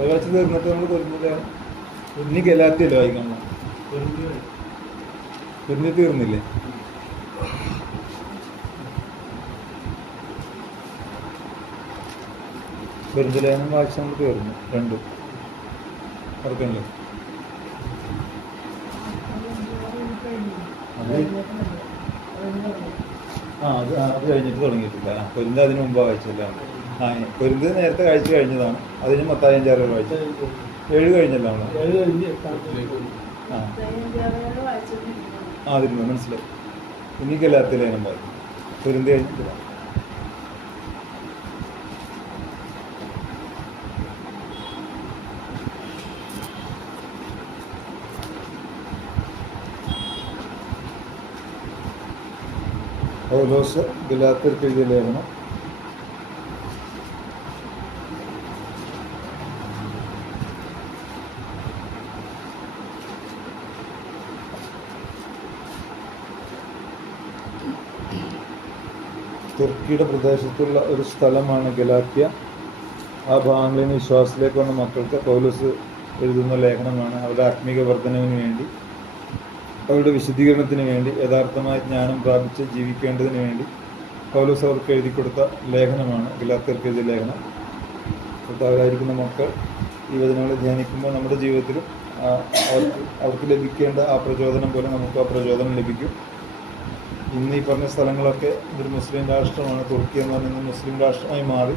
ഒരാഴ്ച തീർന്നിട്ട് നമ്മൾ തീർന്നില്ല. ഇനി ഗലാത്തിയല്ലോ വായിക്കണം. പിന്നെ തീർന്നില്ലേ? പെരുന്തലേനും വായിച്ച നമ്മൾ തീർന്നു രണ്ടും. ഓർക്കണില്ലേ? അത് കഴിഞ്ഞിട്ട് തുടങ്ങിയിട്ടില്ല. പൊരുന്ത് അതിന് മുമ്പ് വായിച്ചല്ല. പൊരുന്ത് നേരത്തെ കഴിച്ചു കഴിഞ്ഞതാണ്. അതിന് 5 വായിച്ചു. 7 കഴിഞ്ഞല്ലോ നമ്മൾ. അതിരുന്നു മനസ്സിലായി. ഇനി ഗലാത്തിലേനും വായിക്കും. പൊരുന്ത് കഴിഞ്ഞിട്ടില്ല. പൗലോസ് ഗലാത്യർക്ക് എഴുതിയ ലേഖനം തുർക്കിയുടെ പ്രദേശത്തുള്ള ഒരു സ്ഥലമാണ് ഗലാത്യ. ആ ഭാഗങ്ങളിൽ നിന്ന് വിശ്വാസത്തിലേക്ക് വന്ന മക്കൾക്ക് പൗലോസ് എഴുതുന്ന ലേഖനമാണ്. അവരുടെ ആത്മീക വർധനവിന് വേണ്ടി, അവരുടെ വിശുദ്ധീകരണത്തിന് വേണ്ടി, യഥാർത്ഥമായ ജ്ഞാനം പ്രാപിച്ച് ജീവിക്കേണ്ടതിന് വേണ്ടി പൗലോസ് അവർക്ക് എഴുതി കൊടുത്ത ലേഖനമാണ് ഗലാത്യർക്ക് എഴുതിയ ലേഖനം. അവരായിരിക്കുന്ന മക്കൾ ഈ വചനങ്ങളെ ധ്യാനിക്കുമ്പോൾ നമ്മുടെ ജീവിതത്തിലും അവർക്ക് ലഭിക്കേണ്ട ആ പ്രചോദനം പോലെ നമുക്ക് ആ പ്രചോദനം ലഭിക്കും. ഇന്ന് ഈ പറഞ്ഞ സ്ഥലങ്ങളൊക്കെ ഒരു മുസ്ലിം രാഷ്ട്രമാണ്. തുർക്കി എന്ന് പറയുന്നത് മുസ്ലിം രാഷ്ട്രമായി മാറി.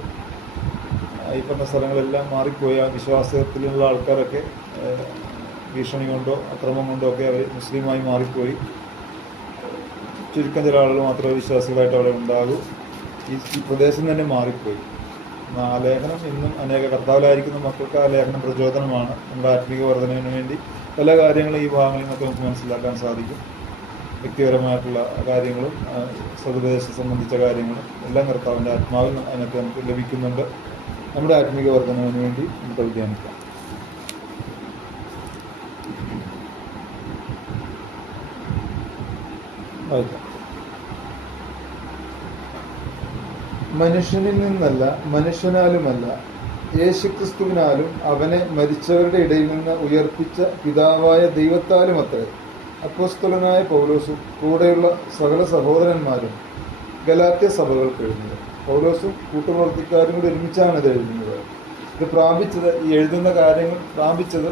ഈ പറഞ്ഞ സ്ഥലങ്ങളെല്ലാം മാറിപ്പോയി. ആ വിശ്വാസത്തിലുള്ള ആൾക്കാരൊക്കെ ഭീഷണി കൊണ്ടോ അക്രമം കൊണ്ടോ ഒക്കെ അവർ മുസ്ലിമായി മാറിപ്പോയി. ചുരുക്കം ചില ആളുകൾ മാത്രമേ വിശ്വാസികളായിട്ട് അവിടെ ഉണ്ടാകൂ. ഈ പ്രദേശം തന്നെ മാറിപ്പോയി. ആ ലേഖനം ഇന്നും അനേക കർത്താവിലായിരിക്കുന്ന മക്കൾക്ക് ആ ലേഖനം പ്രചോദനമാണ്. നമ്മുടെ ആത്മീക വർധനവിന് വേണ്ടി പല കാര്യങ്ങളും ഈ ഭാഗങ്ങളിൽ നിന്നൊക്കെ നമുക്ക് മനസ്സിലാക്കാൻ സാധിക്കും. വ്യക്തിപരമായിട്ടുള്ള കാര്യങ്ങളും സതുപദേശം സംബന്ധിച്ച കാര്യങ്ങളും എല്ലാം കർത്താവിൻ്റെ ആത്മാവിൽ അതിനൊക്കെ നമുക്ക് ലഭിക്കുന്നുണ്ട്. നമ്മുടെ ആത്മീക വർധനവിന് വേണ്ടി നമുക്ക് ധ്യാനിക്കാം. മനുഷ്യനിൽ നിന്നല്ല, മനുഷ്യനാലുമല്ല, യേശുക്രിസ്തുവിനാലും അവനെ മരിച്ചവരുടെ ഇടയിൽ നിന്ന് ഉയർപ്പിച്ച പിതാവായ ദൈവത്താലും അത്രേ അപ്പോസ്തലനായ പൗലോസും കൂടെയുള്ള സകല സഹോദരന്മാരും ഗലാത്യ സഭകൾക്ക് എഴുതുന്നത്. പൗലോസും കൂട്ടുപ്രവർത്തിക്കാരും കൂടി ഒരുമിച്ചാണ് ഇത് എഴുതുന്നത്. ഇത് പ്രാപിച്ചത്, ഈ എഴുതുന്ന കാര്യങ്ങൾ പ്രാപിച്ചത്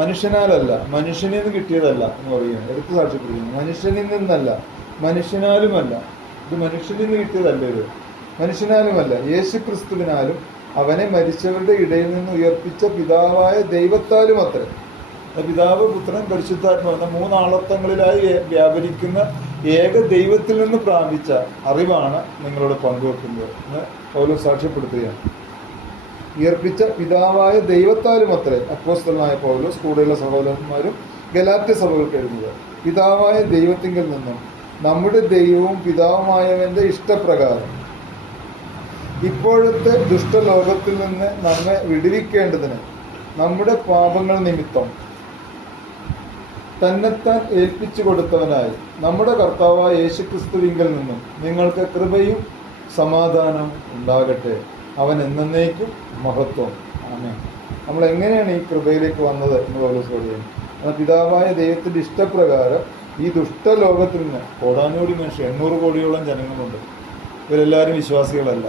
മനുഷ്യനാലല്ല, മനുഷ്യനിൽ നിന്ന് കിട്ടിയതല്ല എന്ന് പറയുന്നത്, എടുത്തു സാക്ഷ്യപ്പെടുന്നു. മനുഷ്യനിൽ നിന്നല്ല, മനുഷ്യനാലുമല്ല. ഇത് മനുഷ്യനിൽ നിന്ന് കിട്ടിയതല്ല, ഇത് മനുഷ്യനാലുമല്ല, യേശുക്രിസ്തുവിനാലും അവനെ മരിച്ചവരുടെ ഇടയിൽ നിന്ന് ഉയർപ്പിച്ച പിതാവായ ദൈവത്താലും അത്രേ. പിതാവ്, പുത്രൻ, പരിശുദ്ധാത്മാവ് എന്ന 3 ആളത്വങ്ങളിലായി വ്യാപരിക്കുന്ന ഏക ദൈവത്തിൽ നിന്ന് പ്രാപിച്ച അറിവാണ് നിങ്ങളോട് പങ്കുവെക്കുന്നത് എന്ന് പൗലോസ് സാക്ഷ്യപ്പെടുത്തുകയാണ്. ഉയർപ്പിച്ച പിതാവായ ദൈവത്താലും അത്രേ അപ്പോസ്തലനായ പൗലോസ് കൂടെയുള്ള സഹോദരന്മാരും ഗലാത്യ സഭകൾക്ക് എഴുതുന്നത്. പിതാവായ ദൈവത്തിങ്കിൽ നിന്നും നമ്മുടെ ദൈവവും പിതാവുമായവന്റെ ഇഷ്ടപ്രകാരം ഇപ്പോഴത്തെ ദുഷ്ടലോകത്തിൽ നിന്ന് നമ്മെ വിടുവിക്കേണ്ടതിന് നമ്മുടെ പാപങ്ങൾ നിമിത്തം തന്നെത്താൻ ഏൽപ്പിച്ചു കൊടുത്തവനായി നമ്മുടെ കർത്താവായ യേശുക്രിസ്തുവിങ്കിൽ നിന്നും നിങ്ങൾക്ക് കൃപയും സമാധാനം ഉണ്ടാകട്ടെ. അവൻ എന്നേക്കും മഹത്വം. ആമേൻ. നമ്മൾ എങ്ങനെയാണ് ഈ കൃപയിലേക്ക് വന്നത് എന്ന് പൗലോസ് പറയുന്നു. പിതാവായ ദൈവത്തിൻ്റെ ഇഷ്ടപ്രകാരം ഈ ദുഷ്ടലോകത്തിൽ നിന്ന് കോടാനൂടി മനുഷ്യർ, 800 കോടിയോളം ജനങ്ങളുണ്ട്. ഇവരെല്ലാവരും വിശ്വാസികളല്ല,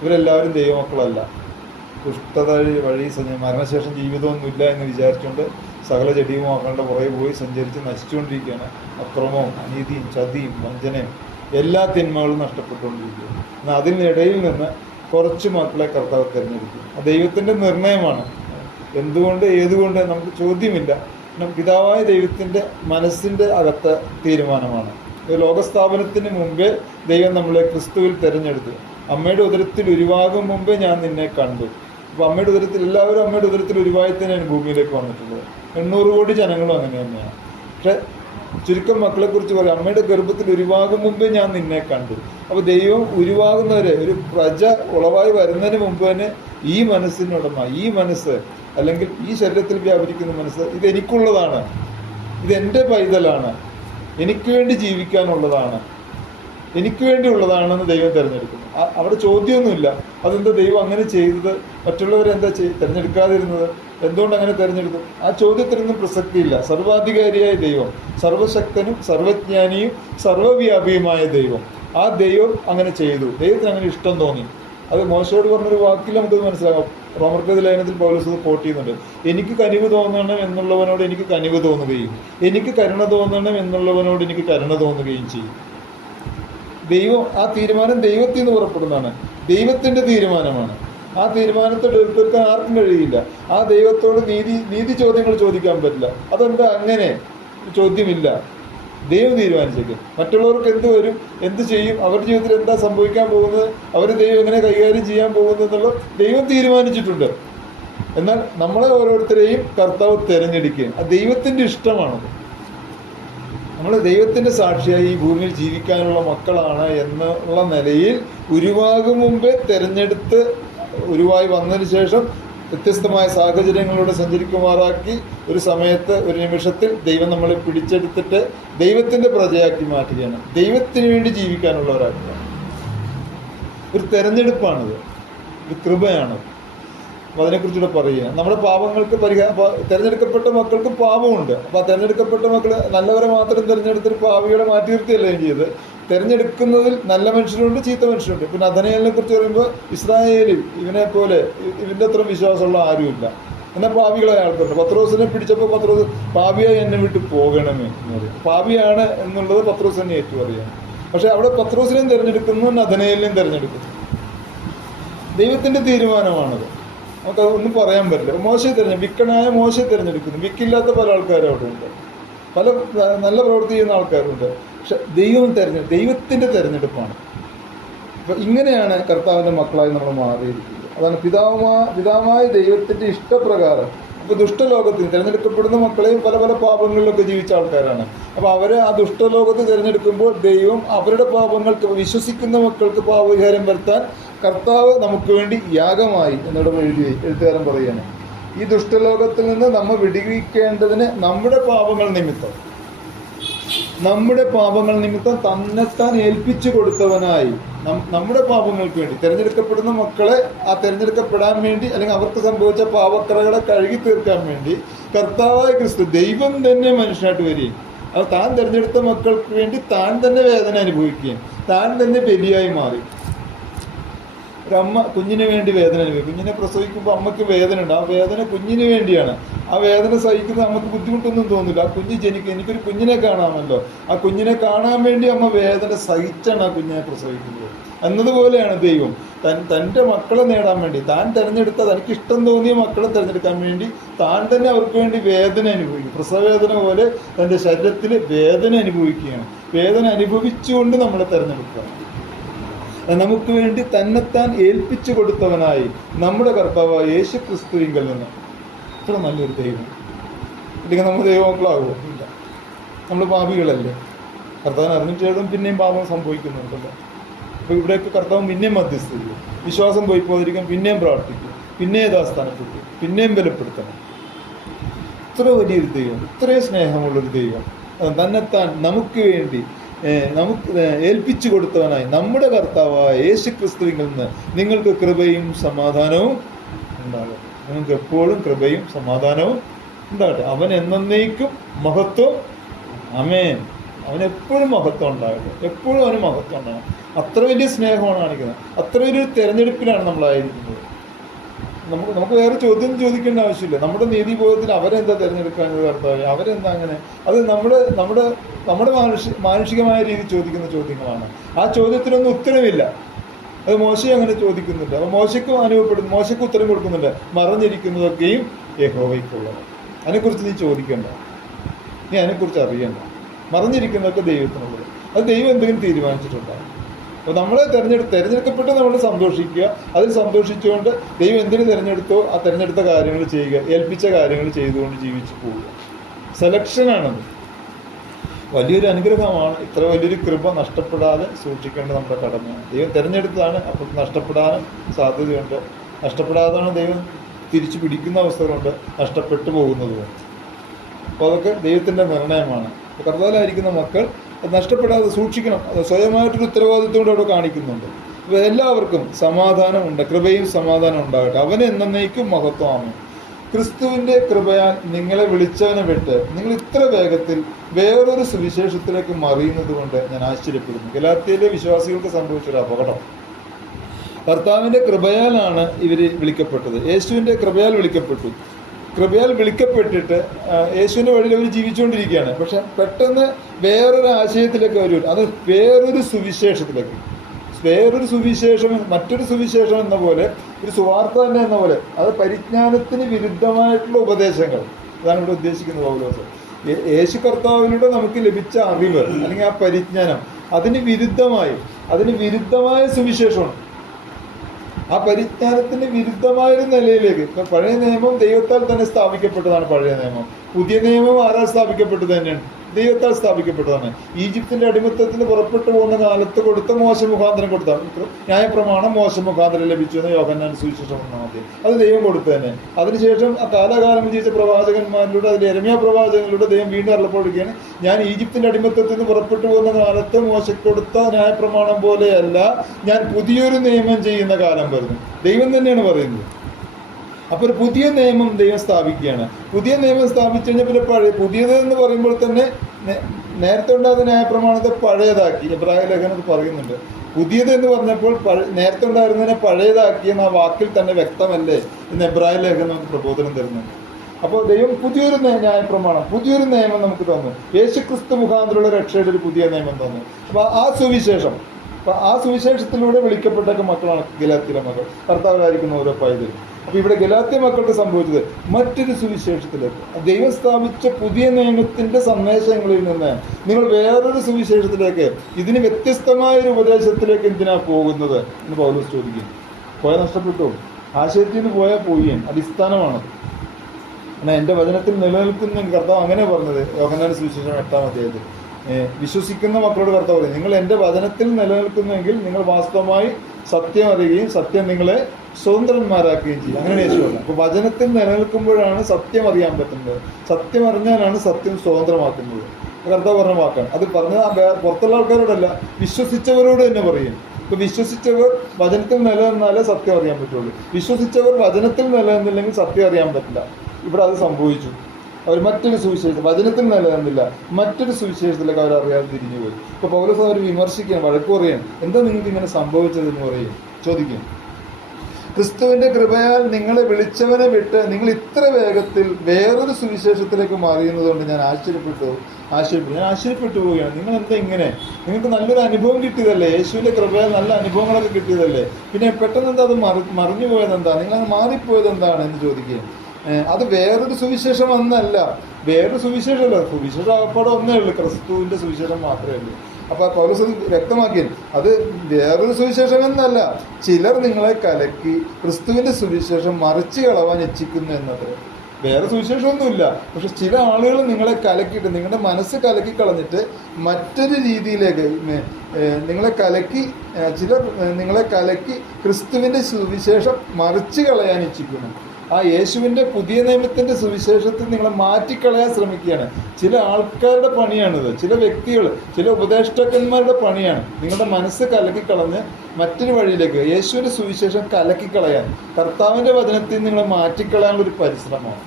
ഇവരെല്ലാവരും ദൈവമക്കളല്ല. ദുഷ്ടത വഴി മരണശേഷം ജീവിതമൊന്നുമില്ല എന്ന് വിചാരിച്ചുകൊണ്ട് സകല ചെടിയുമാക്കളുടെ പുറകെ പോയി സഞ്ചരിച്ച് നശിച്ചുകൊണ്ടിരിക്കുകയാണ്. അക്രമവും അനീതിയും ചതിയും വഞ്ചനയും എല്ലാ തിന്മകളും നഷ്ടപ്പെട്ടുകൊണ്ടിരിക്കുകയാണ്. എന്നാൽ അതിനിടയിൽ നിന്ന് കുറച്ച് മക്കളെ കർത്താവ് തിരഞ്ഞെടുക്കും. ദൈവത്തിൻ്റെ നിർണയമാണ്. എന്തുകൊണ്ട് ഏതുകൊണ്ട് നമുക്ക് ചോദ്യമില്ല. പിതാവായ ദൈവത്തിൻ്റെ മനസ്സിൻ്റെ അകത്ത തീരുമാനമാണ്. ലോകസ്ഥാപനത്തിന് മുമ്പേ ദൈവം നമ്മളെ ക്രിസ്തുവിൽ തിരഞ്ഞെടുത്തു. അമ്മയുടെ ഉദരത്തിൽ ഉരുവാകും മുമ്പേ ഞാൻ നിന്നെ കണ്ടു. അപ്പോൾ അമ്മയുടെ ഉദരത്തിൽ എല്ലാവരും അമ്മയുടെ ഉദരത്തിൽ ഉരുവായി തന്നെയാണ് ഭൂമിയിലേക്ക് വന്നിട്ടുള്ളത്. 800 കോടി ജനങ്ങളും അങ്ങനെ തന്നെയാണ്. പക്ഷെ ചുരുക്കം മക്കളെക്കുറിച്ച് പറയും, അമ്മയുടെ ഗർഭത്തിൽ ഉരുവാകും മുമ്പേ ഞാൻ നിന്നെ കണ്ടു. അപ്പോൾ ദൈവം ഉരുവാകുന്നവരെ, ഒരു പ്രജ ഉളവായി വരുന്നതിന് മുമ്പ് തന്നെ ഈ മനസ്സിനുടമ, ഈ മനസ്സ് അല്ലെങ്കിൽ ഈ ശരീരത്തിൽ വ്യാപരിക്കുന്ന മനസ്സ്, ഇതെനിക്കുള്ളതാണ്, ഇതെൻ്റെ പൈതലാണ്, എനിക്ക് വേണ്ടി ജീവിക്കാനുള്ളതാണ്, എനിക്ക് വേണ്ടിയുള്ളതാണെന്ന് ദൈവം തിരഞ്ഞെടുക്കുന്നു. അവിടെ ചോദ്യമൊന്നുമില്ല, അതെന്താ ദൈവം അങ്ങനെ ചെയ്തത്, മറ്റുള്ളവരെന്താ തിരഞ്ഞെടുക്കാതിരുന്നത്, എന്തുകൊണ്ട് അങ്ങനെ തിരഞ്ഞെടുത്തു? ആ ചോദ്യത്തിനൊന്നും പ്രസക്തിയില്ല. സർവാധികാരിയായ ദൈവം, സർവശക്തനും സർവജ്ഞാനിയും സർവവ്യാപിയുമായ ദൈവം, ആ ദൈവം അങ്ങനെ ചെയ്തു. ദൈവത്തിന് അങ്ങനെ ഇഷ്ടം തോന്നി. അത് മോശയോട് പറഞ്ഞൊരു വാക്കിൽ നമുക്കത് മനസ്സിലാകാം. റോമർക്കെതിരെ ലേഖനത്തിൽ പൗലോസ് കോട്ട് ചെയ്യുന്നുണ്ട്. എനിക്ക് കനിവ് തോന്നണം എന്നുള്ളവനോട് എനിക്ക് കനിവ് തോന്നുകയും എനിക്ക് കരുണ തോന്നണം എന്നുള്ളവനോട് എനിക്ക് കരുണ തോന്നുകയും ചെയ്യും. ദൈവം, ആ തീരുമാനം ദൈവത്തിൽ നിന്ന് പുറപ്പെടുന്നതാണ്, ദൈവത്തിൻ്റെ തീരുമാനമാണ്. ആ തീരുമാനത്തോട് എതിർക്കാൻ ആർക്കും കഴിയില്ല. ആ ദൈവത്തോട് നീതി ചോദ്യങ്ങൾ ചോദിക്കാൻ പറ്റില്ല. അതെന്താ അങ്ങനെ ചോദ്യമില്ല, ദൈവം തീരുമാനിച്ചേക്കും. മറ്റുള്ളവർക്ക് എന്ത് വരും, എന്ത് ചെയ്യും, അവരുടെ ജീവിതത്തിൽ എന്താ സംഭവിക്കാൻ പോകുന്നത്, അവർ ദൈവം എങ്ങനെ കൈകാര്യം ചെയ്യാൻ പോകുന്നത് എന്നുള്ളത് ദൈവം തീരുമാനിച്ചിട്ടുണ്ട്. എന്നാൽ നമ്മളെ ഓരോരുത്തരെയും കർത്താവ് തിരഞ്ഞെടുക്കുക, അത് ദൈവത്തിൻ്റെ ഇഷ്ടമാണത്. നമ്മൾ ദൈവത്തിൻ്റെ സാക്ഷിയായി ഈ ഭൂമിയിൽ ജീവിക്കാനുള്ള മക്കളാണ് എന്നുള്ള നിലയിൽ ഉരുവാകും മുമ്പേ തിരഞ്ഞെടുത്ത് ഉരുവായി വന്നതിന് ശേഷം വ്യത്യസ്തമായ സാഹചര്യങ്ങളിലൂടെ സഞ്ചരിക്കുമാറാക്കി ഒരു സമയത്ത്, ഒരു നിമിഷത്തിൽ ദൈവം നമ്മളെ പിടിച്ചെടുത്തിട്ട് ദൈവത്തിൻ്റെ പ്രജയാക്കി മാറ്റുകയാണ്. ദൈവത്തിന് വേണ്ടി ജീവിക്കാനുള്ളവരാക്കുക. ഒരു തെരഞ്ഞെടുപ്പാണിത്, ഒരു കൃപയാണത്. അപ്പോൾ അതിനെക്കുറിച്ചുകൂടെ പറയുക. നമ്മുടെ പാപങ്ങൾക്ക് തിരഞ്ഞെടുക്കപ്പെട്ട മക്കൾക്ക് പാപമുണ്ട്. അപ്പോൾ ആ തിരഞ്ഞെടുക്കപ്പെട്ട മക്കൾ നല്ലവരെ മാത്രം തിരഞ്ഞെടുത്തിട്ട് പാപികളെ മാറ്റി നിർത്തിയല്ലേ ചെയ്ത്. തിരഞ്ഞെടുക്കുന്നതിൽ നല്ല മനുഷ്യരുണ്ട്, ചീത്ത മനുഷ്യരുണ്ട്. പിന്നെ നഥനയേലിനെ കുറിച്ച് പറയുമ്പോൾ ഇസ്രായേലിൽ ഇവനെ പോലെ ഇവൻ്റെ അത്ര വിശ്വാസമുള്ള ആരുമില്ല, എന്നാൽ പാപികളായ ആൾക്കാരുണ്ട്. പത്രോസിനെ പിടിച്ചപ്പോൾ പത്രോസ് പാപിയായി എന്നെ വിട്ട് പോകണമേ എന്ന് പറയും. പാപിയാണ് എന്നുള്ളത് പത്രോസ് തന്നെ ഏറ്റു പറയുകയാണ്. പക്ഷെ അവിടെ പത്രോസിനെയും തിരഞ്ഞെടുക്കുന്നു, നഥനയേലിനെയും തിരഞ്ഞെടുക്കുന്നു. ദൈവത്തിൻ്റെ തീരുമാനമാണത്, നമുക്ക് ഒന്നും പറയാൻ പറ്റില്ല. മോശയെ വിക്കനായ മോശയെ തിരഞ്ഞെടുക്കുന്നു. വിക്കില്ലാത്ത പല ആൾക്കാരും അവിടെ ഉണ്ട്, പല നല്ല പ്രവൃത്തി ചെയ്യുന്ന ആൾക്കാരുണ്ട്. പക്ഷെ ദൈവത്തിൻ്റെ തിരഞ്ഞെടുപ്പാണ്. അപ്പം ഇങ്ങനെയാണ് കർത്താവിൻ്റെ മക്കളായി നമ്മൾ മാറിയിരിക്കുന്നത്. അതാണ് പിതാവായ ദൈവത്തിൻ്റെ ഇഷ്ടപ്രകാരം. അപ്പോൾ ദുഷ്ടലോകത്തിന് തിരഞ്ഞെടുക്കപ്പെടുന്ന മക്കളെയും പല പല പാപങ്ങളിലൊക്കെ ജീവിച്ച ആൾക്കാരാണ്. അപ്പോൾ അവരെ ആ ദുഷ്ടലോകത്ത് തിരഞ്ഞെടുക്കുമ്പോൾ ദൈവം അവരുടെ പാപങ്ങൾക്ക്, വിശ്വസിക്കുന്ന മക്കൾക്ക് പാപപരിഹാരം വരുത്താൻ കർത്താവ് നമുക്ക് വേണ്ടി യാഗമായി എന്നിവിടെ എഴുത്തുകാരൻ പറയുകയാണ്. ഈ ദുഷ്ടലോകത്തിൽ നിന്ന് നമ്മൾ വിടുവിക്കേണ്ടതിന് നമ്മുടെ പാപങ്ങൾ നിമിത്തം തന്നെത്താൻ ഏൽപ്പിച്ചു കൊടുത്തവനായി, നമ്മുടെ പാപങ്ങൾക്ക് വേണ്ടി തിരഞ്ഞെടുക്കപ്പെടുന്ന മക്കളെ ആ തിരഞ്ഞെടുക്കപ്പെടാൻ വേണ്ടി, അല്ലെങ്കിൽ അവർക്ക് സംഭവിച്ച പാപക്കറകളെ കഴുകി തീർക്കാൻ വേണ്ടി കർത്താവായ ക്രിസ്തു ദൈവം തന്നെ മനുഷ്യനായിട്ട് വരികയും അത് താൻ തിരഞ്ഞെടുത്ത മക്കൾക്ക് വേണ്ടി താൻ തന്നെ വേദന അനുഭവിക്കുകയും താൻ തന്നെ ബലിയായി മാറി. ഒരമ്മ കുഞ്ഞിന് വേണ്ടി വേദന അനുഭവിക്കും. കുഞ്ഞിനെ പ്രസവിക്കുമ്പോൾ അമ്മയ്ക്ക് വേദന ഉണ്ട്. ആ വേദന കുഞ്ഞിന് വേണ്ടിയാണ്. ആ വേദന സഹിക്കുന്നത് നമുക്ക് ബുദ്ധിമുട്ടൊന്നും തോന്നില്ല. ആ കുഞ്ഞ് എനിക്കൊരു കുഞ്ഞിനെ കാണാമല്ലോ, ആ കുഞ്ഞിനെ കാണാൻ വേണ്ടി അമ്മ വേദന സഹിച്ചാണ് ആ കുഞ്ഞിനെ പ്രസവിക്കുന്നത്. എന്നതുപോലെയാണ് ദൈവം തൻ്റെ മക്കളെ നേടാൻ വേണ്ടി, താൻ തിരഞ്ഞെടുത്ത, തനിക്ക് ഇഷ്ടം തോന്നിയ മക്കളെ തിരഞ്ഞെടുക്കാൻ വേണ്ടി താൻ തന്നെ അവർക്ക് വേണ്ടി വേദന അനുഭവിക്കും. പ്രസവവേദന പോലെ തൻ്റെ ശരീരത്തിൽ വേദന അനുഭവിക്കുകയാണ്. വേദന അനുഭവിച്ചുകൊണ്ട് നമ്മളെ തിരഞ്ഞെടുക്കുക. നമുക്ക് വേണ്ടി തന്നെത്താൻ ഏൽപ്പിച്ചു കൊടുത്തവനായി നമ്മുടെ കർത്താവായ യേശു ക്രിസ്തുവിങ്കൽ നിന്ന്. ഇത്ര നല്ലൊരു ദൈവം. ഇല്ലെങ്കിൽ നമ്മൾ ദൈവമക്കളാകുമോ? ഇല്ല, നമ്മൾ പാപികളല്ലേ. കർത്താവിനെ അറിഞ്ഞിട്ടും പിന്നെയും പാപം സംഭവിക്കുന്നുണ്ടല്ലോ. അപ്പോൾ ഇവിടെയൊക്കെ കർത്താവ് പിന്നെയും മധ്യസ്ഥ ചെയ്യും. വിശ്വാസം പോയി പോയിരിക്കാൻ പിന്നെയും പ്രാർത്ഥിക്കും, പിന്നെയും യഥാസ്ഥാനപ്പെടുത്തും, പിന്നെയും ബലപ്പെടുത്തണം. ഇത്ര വലിയൊരു ദൈവം, ഇത്രയും സ്നേഹമുള്ളൊരു ദൈവം തന്നെത്താൻ നമുക്ക് വേണ്ടി നമുക്ക് ഏൽപ്പിച്ചു കൊടുത്തവനായി നമ്മുടെ കർത്താവായ യേശു ക്രിസ്തുവിൽ നിന്ന് നിങ്ങൾക്ക് കൃപയും സമാധാനവും ഉണ്ടാകട്ടെ. നിങ്ങൾക്ക് എപ്പോഴും കൃപയും സമാധാനവും ഉണ്ടാകട്ടെ. അവൻ എന്നേക്കും മഹത്വം. ആമേൻ. അവനെപ്പോഴും മഹത്വം ഉണ്ടാകട്ടെ. എപ്പോഴും അവന് മഹത്വം ഉണ്ടാകണം. അത്ര വലിയ സ്നേഹമാണ് കാണിക്കുന്നത്. അത്ര വലിയൊരു തെരഞ്ഞെടുപ്പിലാണ് നമ്മളായിരിക്കുന്നത്. നമുക്ക് വേറെ ചോദ്യം ചോദിക്കേണ്ട ആവശ്യമില്ല. നമ്മുടെ നീതിബോധത്തിൽ അവരെന്താ തിരഞ്ഞെടുക്കാനത് കർത്താവ്, അവരെന്താ അങ്ങനെ, അത് നമ്മുടെ മാനുഷികമായ രീതിയിൽ ചോദിക്കുന്ന ചോദ്യങ്ങളാണ്. ആ ചോദ്യത്തിനൊന്നും ഉത്തരവില്ല. അത് മോശയെ അങ്ങനെ ചോദിക്കുന്നുണ്ട്. അപ്പോൾ മോശയ്ക്കും അനുഭവപ്പെടുന്നു, മോശയ്ക്ക് ഉത്തരം കൊടുക്കുന്നുണ്ട്. മറഞ്ഞിരിക്കുന്നതൊക്കെയും യഹോവയ്ക്കുള്ളത്. അതിനെക്കുറിച്ച് നീ ചോദിക്കണ്ട, നീ അതിനെക്കുറിച്ച് അറിയണ്ട. മറഞ്ഞിരിക്കുന്നതൊക്കെ ദൈവത്തിനുള്ളത്. അത് ദൈവം എന്തെങ്കിലും തീരുമാനിച്ചിട്ടുണ്ടാകും. അപ്പോൾ നമ്മളെ തിരഞ്ഞെടുക്കപ്പെട്ട് നമ്മൾ സന്തോഷിക്കുക. അതിൽ സന്തോഷിച്ചുകൊണ്ട് ദൈവം എന്തിനു തിരഞ്ഞെടുത്തോ ആ തിരഞ്ഞെടുത്ത കാര്യങ്ങൾ ചെയ്യുക, ഏൽപ്പിച്ച കാര്യങ്ങൾ ചെയ്തുകൊണ്ട് ജീവിച്ചു പോവുക. സെലക്ഷനാണത്. വലിയൊരു അനുഗ്രഹമാണ്. ഇത്ര വലിയൊരു കൃപ നഷ്ടപ്പെടാതെ സൂക്ഷിക്കേണ്ടത് നമ്മുടെ കടമയാണ്. ദൈവം തിരഞ്ഞെടുത്തതാണ്, അപ്പോൾ നഷ്ടപ്പെടാനും സാധ്യതയുണ്ട്. നഷ്ടപ്പെടാതാണ് ദൈവം തിരിച്ചു പിടിക്കുന്ന അവസ്ഥകളുണ്ട്, നഷ്ടപ്പെട്ടു പോകുന്നതുകൊണ്ട്. അപ്പോൾ അതൊക്കെ ദൈവത്തിൻ്റെ നിർണയമാണ്. കർത്താവിലായിരിക്കുന്ന മക്കൾ അത് നഷ്ടപ്പെടാതെ സൂക്ഷിക്കണം. അത് സ്വയമായിട്ടൊരു ഉത്തരവാദിത്വം കൂടെ അവിടെ കാണിക്കുന്നുണ്ട്. അപ്പോൾ എല്ലാവർക്കും സമാധാനം ഉണ്ട്, കൃപയും സമാധാനം ഉണ്ടാകട്ടെ. അവന് എന്നേക്കും മഹത്വം. ആമേൻ. ക്രിസ്തുവിൻ്റെ കൃപയാൽ നിങ്ങളെ വിളിച്ചവനെ വിട്ട് നിങ്ങൾ ഇത്ര വേഗത്തിൽ വേറൊരു സുവിശേഷത്തിലേക്ക് മറിയുന്നത് കൊണ്ട് ഞാൻ ആശ്ചര്യപ്പെടുന്നു. ഗലാത്യയിലെ വിശ്വാസികൾക്ക് സംഭവിച്ചൊരു അപകടം. കർത്താവിൻ്റെ കൃപയാലാണ് ഇവർ വിളിക്കപ്പെട്ടത്. യേശുവിൻ്റെ കൃപയാൽ വിളിക്കപ്പെട്ടു. കൃപയാൽ വിളിക്കപ്പെട്ടിട്ട് യേശുവിൻ്റെ വഴിയിൽ അവർ ജീവിച്ചുകൊണ്ടിരിക്കുകയാണ്. പക്ഷെ പെട്ടെന്ന് വേറൊരു ആശയത്തിലേക്ക് അവർ, അത് വേറൊരു സുവിശേഷത്തിലേക്ക്, വേറൊരു സുവിശേഷം, മറ്റൊരു സുവിശേഷം എന്ന പോലെ, ഒരു സുവാർത്ത തന്നെ എന്ന പോലെ, അത് പരിജ്ഞാനത്തിന് വിരുദ്ധമായിട്ടുള്ള ഉപദേശങ്ങൾ. അതാണ് ഇവിടെ ഉദ്ദേശിക്കുന്നത് പൗലോസ്. യേശു കർത്താവിലൂടെ നമുക്ക് ലഭിച്ച അറിവ് അല്ലെങ്കിൽ ആ പരിജ്ഞാനം അതിന് വിരുദ്ധമായ സുവിശേഷമാണ്. ആ പരിജ്ഞാനത്തിന് വിരുദ്ധമായൊരു നിലയിലേക്ക്. ഇപ്പം പഴയ നിയമം ദൈവത്താൽ തന്നെ സ്ഥാപിക്കപ്പെട്ടതാണ്. പഴയ നിയമം, പുതിയ നിയമം ആരാൽ സ്ഥാപിക്കപ്പെട്ടത് തന്നെയാണ്? ദൈവത്താൽ സ്ഥാപിക്കപ്പെട്ടതാണ്. ഈജിപ്തിന്റെ അടിമത്തത്തിന് പുറപ്പെട്ടു പോകുന്ന കാലത്ത് കൊടുത്ത മോശ മുഖാന്തരം കൊടുത്ത ന്യായപ്രമാണം മോശ മുഖാന്തരം ലഭിച്ചു എന്ന് യോഹന്നാൻ സുവിശേഷം 1 അത് ദൈവം കൊടുത്തു തന്നെ. അതിനുശേഷം ആ കാലാകാലം ജീവിച്ച പ്രവാചകന്മാരിലൂടെ, അതിൽ യെരമ്യാ പ്രവാചകനിലൂടെ ദൈവം വീണ്ടും അരുളപ്പെടുകയാണ്, ഞാൻ ഈജിപ്തിന്റെ അടിമത്തത്തിൽ നിന്ന് പുറപ്പെട്ടു പോകുന്ന കാലത്ത് മോശ കൊടുത്ത ന്യായപ്രമാണം പോലെയല്ല, ഞാൻ പുതിയൊരു നിയമം ചെയ്യുന്ന കാലം വരുന്നു. ദൈവം തന്നെയാണ് പറയുന്നത്. അപ്പോൾ ഒരു പുതിയ നിയമം ദൈവം സ്ഥാപിക്കുകയാണ്. പുതിയ നിയമം സ്ഥാപിച്ചു കഴിഞ്ഞാൽ പിന്നെ പുതിയത് എന്ന് പറയുമ്പോൾ തന്നെ നേരത്തെ ഉണ്ടാകുന്ന ന്യായപ്രമാണത്തെ പഴയതാക്കി. എബ്രായ ലേഖനം പറയുന്നുണ്ട്. പുതിയത് എന്ന് പറഞ്ഞപ്പോൾ നേരത്തെ ഉണ്ടായിരുന്നതിനെ പഴയതാക്കി എന്ന ആ വാക്കിൽ തന്നെ വ്യക്തമല്ലേ എന്ന് എബ്രായ ലേഖനം നമുക്ക് പ്രബോധനം തരുന്നുണ്ട്. അപ്പോൾ ദൈവം പുതിയൊരു ന്യായപ്രമാണം, പുതിയൊരു നിയമം നമുക്ക് തന്നു. യേശുക്രിസ്തു മുഖാന്തരമുള്ള രക്ഷയുടെ ഒരു പുതിയ നിയമം തന്നു. അപ്പോൾ ആ സുവിശേഷത്തിലൂടെ വിളിക്കപ്പെട്ട മക്കളാണ് ഗലാത്യയിലെ മക്കൾ, കർത്താവിലായിരിക്കുന്ന ഓരോ പൈതൽ. അപ്പോൾ ഇവിടെ ഗലാത്യ മക്കൾക്ക് സംഭവിച്ചത് മറ്റൊരു സുവിശേഷത്തിലേക്ക്, ദൈവം സ്ഥാപിച്ച പുതിയ നിയമത്തിന്റെ സന്ദേശങ്ങളിൽ നിന്ന് നിങ്ങൾ വേറൊരു സുവിശേഷത്തിലേക്ക്, ഇതിന് വ്യത്യസ്തമായൊരു ഉപദേശത്തിലേക്ക് എന്തിനാ പോകുന്നത് എന്ന് പൗലോസ് ചോദിക്കും. പോയാൽ നഷ്ടപ്പെട്ടു, ആശയത്തിൽ നിന്ന് പോയാൽ പോയി, അടിസ്ഥാനമാണ്. എന്നാൽ എൻ്റെ വചനത്തിൽ നിലനിൽക്കുന്ന കർത്താവ് അങ്ങനെ പറഞ്ഞത് യോഹന്നാൻ സുവിശേഷം 8-ാം അധ്യായത്തിൽ. വിശ്വസിക്കുന്ന മക്കളോട് കർത്താവ് പറയും, നിങ്ങൾ എൻ്റെ വചനത്തിൽ നിലനിൽക്കുന്നെങ്കിൽ നിങ്ങൾ വാസ്തവമായി സത്യം അറിയുകയും സത്യം നിങ്ങളെ സ്വതന്ത്രന്മാരാക്കുകയും ചെയ്യും. അങ്ങനെ യേശുവല്ല. അപ്പോൾ വചനത്തിൽ നിലനിൽക്കുമ്പോഴാണ് സത്യം അറിയാൻ പറ്റുന്നത്. സത്യം അറിഞ്ഞാലാണ് സത്യം സ്വതന്ത്രമാക്കുന്നത്. കർത്താവ് പറഞ്ഞ വാക്കാണ്. അത് പറഞ്ഞത് പുറത്തുള്ള ആൾക്കാരോടല്ല, വിശ്വസിച്ചവരോട് തന്നെ പറയും. ഇപ്പോൾ വിശ്വസിച്ചവർ വചനത്തിൽ നിലനിന്നാലേ സത്യം അറിയാൻ പറ്റുള്ളൂ. വിശ്വസിച്ചവർ വചനത്തിൽ നിലനിന്നില്ലെങ്കിൽ സത്യം അറിയാൻ പറ്റില്ല. ഇവിടെ അത് സംഭവിച്ചു. അവർ മറ്റൊരു സുവിശേഷം, വചനത്തിൽ നിലനിന്നില്ല, മറ്റൊരു സുവിശേഷത്തിലേക്ക് അവർ അറിയാതെ തിരിഞ്ഞുപോയി. ഇപ്പോൾ പൗലോസ് അവർ വിമർശിക്കുകയാണ്, വഴക്ക് പറയാൻ, എന്താ നിങ്ങൾക്ക് ഇങ്ങനെ സംഭവിച്ചതെന്ന് പറയും, ചോദിക്കും. ക്രിസ്തുവിൻ്റെ കൃപയാൽ നിങ്ങളെ വിളിച്ചവനെ വിട്ട് നിങ്ങൾ ഇത്ര വേഗത്തിൽ വേറൊരു സുവിശേഷത്തിലേക്ക് മാറിയുന്നതുകൊണ്ട് ഞാൻ ആശ്ചര്യപ്പെട്ടു പോവുകയാണ്. നിങ്ങൾ എന്താ ഇങ്ങനെ? നിങ്ങൾക്ക് നല്ലൊരു അനുഭവം കിട്ടിയതല്ലേ? യേശുവിൻ്റെ കൃപയാൽ നല്ല അനുഭവങ്ങളൊക്കെ കിട്ടിയതല്ലേ? പിന്നെ പെട്ടെന്ന് എന്താ അത് മറിഞ്ഞു പോയതെന്താ? നിങ്ങളത് മാറിപ്പോയത് എന്താണ് എന്ന് ചോദിക്കുകയും. അത് വേറൊരു സുവിശേഷം എന്നല്ല, വേറൊരു സുവിശേഷമല്ല. സുവിശേഷം ആകപ്പാടെ ഒന്നേ ഉള്ളൂ, ക്രിസ്തുവിൻ്റെ സുവിശേഷം മാത്രമേ ഉള്ളൂ. അപ്പോൾ പൗലോസ് വ്യക്തമാക്കി, അത് വേറൊരു സുവിശേഷം എന്നല്ല, ചിലർ നിങ്ങളെ കലക്കി ക്രിസ്തുവിൻ്റെ സുവിശേഷം മറിച്ച് കളവാൻ ഇച്ഛിക്കുന്നു എന്നത്. വേറെ സുവിശേഷമൊന്നുമില്ല, പക്ഷെ ചില ആളുകൾ നിങ്ങളെ കലക്കിയിട്ട്, നിങ്ങളുടെ മനസ്സ് കലക്കി കളഞ്ഞിട്ട് മറ്റൊരു രീതിയിലേക്ക് ചിലർ നിങ്ങളെ കലക്കി ക്രിസ്തുവിൻ്റെ സുവിശേഷം മറിച്ച് കളയാൻ ഇച്ഛിക്കുന്നു. ആ യേശുവിൻ്റെ പുതിയ നിയമത്തിൻ്റെ സുവിശേഷത്തിൽ നിങ്ങളെ മാറ്റിക്കളയാൻ ശ്രമിക്കുകയാണ്. ചില ആൾക്കാരുടെ പണിയാണിത്, ചില വ്യക്തികൾ, ചില ഉപദേഷ്ടാക്കന്മാരുടെ പണിയാണ് നിങ്ങളുടെ മനസ്സ് കലക്കിക്കളഞ്ഞ് മറ്റൊരു വഴിയിലേക്ക്, യേശുവിൻ്റെ സുവിശേഷം കലക്കിക്കളയാൻ, കർത്താവിൻ്റെ വചനത്തിൽ നിങ്ങളെ മാറ്റിക്കളയാനുള്ളൊരു പരിശ്രമമാണ്.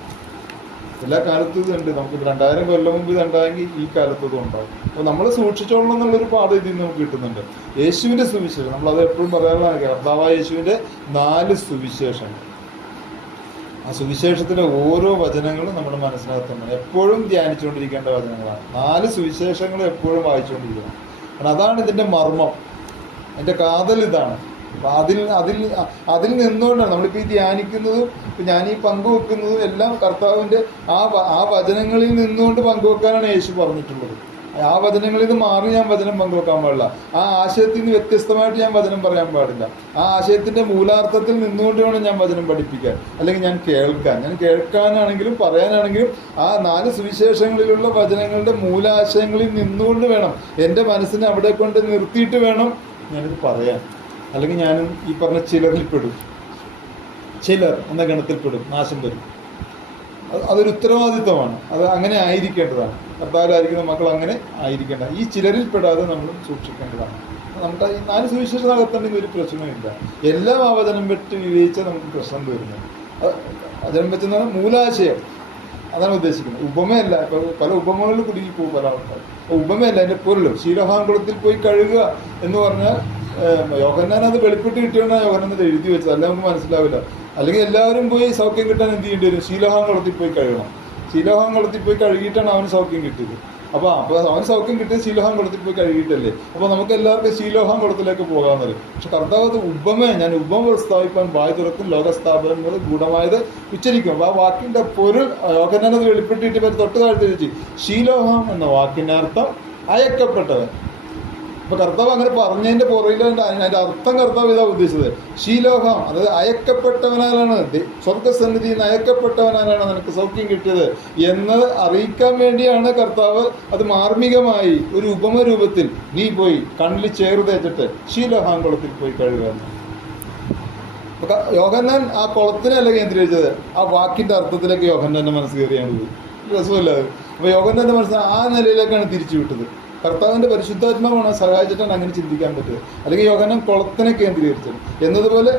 എല്ലാ കാലത്തും ഇതുണ്ട്. നമുക്ക് 2000 കൊല്ലം മുമ്പ് ഇതുണ്ടായെങ്കിൽ ഈ കാലത്തും ഉണ്ടാകും. അപ്പോൾ നമ്മൾ സൂക്ഷിച്ചോളണം എന്നുള്ളൊരു പാഠം ഇതിൽ നിന്ന് നമുക്ക് കിട്ടുന്നുണ്ട്. യേശുവിൻ്റെ സുവിശേഷം, നമ്മളത് എപ്പോഴും പറയാനുള്ളതാണ്, കർത്താവായ യേശുവിൻ്റെ 4 സുവിശേഷങ്ങൾ. ആ സുവിശേഷത്തിലെ ഓരോ വചനങ്ങളും നമ്മുടെ മനസ്സിനകത്തുണ്ട്, എപ്പോഴും ധ്യാനിച്ചുകൊണ്ടിരിക്കേണ്ട വചനങ്ങളാണ്. 4 സുവിശേഷങ്ങളും എപ്പോഴും വായിച്ചുകൊണ്ടിരിക്കണം. കാരണം അതാണ് ഇതിൻ്റെ മർമ്മം, അതിൻ്റെ കാതൽ ഇതാണ്. അപ്പം അതിൽ നിന്നുകൊണ്ടാണ് നമ്മളിപ്പോൾ ഈ ധ്യാനിക്കുന്നതും ഇപ്പം ഞാൻ ഈ പങ്കുവെക്കുന്നതും എല്ലാം കർത്താവിൻ്റെ ആ വചനങ്ങളിൽ നിന്നുകൊണ്ട് പങ്കുവെക്കാനാണ് യേശു പറഞ്ഞിട്ടുള്ളത്. ആ വചനങ്ങളിൽ നിന്ന് മാറി ഞാൻ വചനം പങ്കുവെക്കാൻ പാടില്ല. ആ ആശയത്തിൽ നിന്ന് വ്യത്യസ്തമായിട്ട് ഞാൻ വചനം പറയാൻ പാടില്ല. ആ ആശയത്തിൻ്റെ മൂലാർത്ഥത്തിൽ നിന്നുകൊണ്ട് വേണം ഞാൻ വചനം പഠിപ്പിക്കാൻ, അല്ലെങ്കിൽ ഞാൻ കേൾക്കാനാണെങ്കിലും പറയാനാണെങ്കിലും ആ 4 സുവിശേഷങ്ങളിലുള്ള വചനങ്ങളുടെ മൂലാശയങ്ങളിൽ നിന്നുകൊണ്ട് വേണം, എൻ്റെ മനസ്സിനെ അവിടെ കൊണ്ട് നിർത്തിയിട്ട് വേണം ഞാനിത് പറയാൻ. അല്ലെങ്കിൽ ഞാനും ഈ പറഞ്ഞ ചിലർ എന്ന ഗണത്തിൽപ്പെടും, നാശം വരും. അതൊരു ഉത്തരവാദിത്വമാണ്. അത് അങ്ങനെ ആയിരിക്കേണ്ടതാണ്. കർത്താവിലായിരിക്കുന്ന മക്കൾ അങ്ങനെ ആയിരിക്കേണ്ട. ഈ ചിലരിൽ പെടാതെ നമ്മൾ സൂക്ഷിക്കേണ്ടതാണ്. നമുക്ക് ഈ 4 സുവിശേഷം നടത്തണമെങ്കിൽ ഒരു പ്രശ്നമില്ല. എല്ലാം അവചനം വെച്ച് വിവേചിച്ചാൽ നമുക്ക് പ്രശ്നം വരുന്നത്. വചനം വെച്ചെന്ന് പറഞ്ഞാൽ മൂലാശയം, അതാണ് ഉദ്ദേശിക്കുന്നത്. ഉപമയല്ല. ഇപ്പോൾ പല ഉപമകളിൽ കുടുങ്ങി പോകും പല ആൾക്കാർ. ഉപമയല്ല, അതിൻ്റെ പൊരുളും. ശീലോഹാംകുളത്തിൽ പോയി കഴുകുക എന്ന് പറഞ്ഞാൽ യോഹന്നാൻ അത് വെളിപ്പെട്ട് കിട്ടിയോണ്ടാണ് യോഹന്നാൻ അത് എഴുതി വെച്ചത്. അല്ല നമുക്ക് മനസ്സിലാവില്ല. അല്ലെങ്കിൽ എല്ലാവരും പോയി സൗഖ്യം കിട്ടാൻ എന്ത് ചെയ്യേണ്ടി വരും? ശീലോഹാംകുളത്തിൽ പോയി കഴുകണം. ശീലോഹാംകുളത്തിൽ പോയി കഴുകിയിട്ടാണ് അവന് സൗഖ്യം കിട്ടിയത്. അപ്പോൾ അവന് സൗഖ്യം കിട്ടിയത് ശീലോഹാംകുളത്തിൽ പോയി കഴുകിയിട്ടല്ലേ. അപ്പോൾ നമുക്ക് എല്ലാവർക്കും ശീലോഹാംകുളത്തിലേക്ക് പോകാമെന്ന് പറയും. പക്ഷെ കർത്താവ് അത് ഉപമയെ, ഞാൻ ഉപമ പ്രസ്താവിക്കാൻ വായ് തുറക്കും, ലോകസ്ഥാപനങ്ങൾ ഗൂഢമായത് ഉച്ചരിക്കും. അപ്പോൾ ആ വാക്കിൻ്റെ പൊരുൾ യോഹന്നാൻ അത് വെളിപ്പെട്ടിട്ട് തൊട്ട് താഴ്ത്തി വെച്ച് ശീലോഹാം എന്ന വാക്കിൻ്റെ അർത്ഥം അയക്കപ്പെട്ടവൻ. അപ്പൊ കർത്താവ് അങ്ങനെ പറഞ്ഞതിന്റെ പുറകിൽ അതിന്റെ അർത്ഥം കർത്താവ് ഇതാ ഉദ്ദേശിച്ചത്. ശീലോഹാം, അതായത് അയക്കപ്പെട്ടവനാലാണ്, സ്വർഗസന്നിധിയിൽ നിന്ന് അയക്കപ്പെട്ടവനാലാണ് നിനക്ക് സൗഖ്യം കിട്ടിയത് എന്ന് അറിയിക്കാൻ വേണ്ടിയാണ് കർത്താവ് അത് മാർമികമായി ഒരു ഉപമ രൂപത്തിൽ നീ പോയി കണ്ണിൽ ചേറ് തേച്ചിട്ട് ശീലോഹാംകുളത്തിൽ പോയി കഴുകുക. യോഹന്നാൻ ആ കുളത്തിനല്ല കേന്ദ്രീകരിച്ചത്, ആ വാക്കിന്റെ അർത്ഥത്തിലേക്ക് യോഹന്നാന്റെ മനസ്സ് കയറിയാണ് പോയി. രസമല്ലാതെ. അപ്പൊ യോഹന്നാന്റെ മനസ്സ് ആ നിലയിലേക്കാണ് തിരിച്ചു വിട്ടത്. കർത്താവിൻ്റെ പരിശുദ്ധാത്മാവാണ് സഹായിച്ചിട്ടാണ് അങ്ങനെ ചിന്തിക്കാൻ പറ്റുക. അല്ലെങ്കിൽ യോഹന്നാൻ കുളത്തിനെ കേന്ദ്രീകരിച്ചത് എന്നതുപോലെ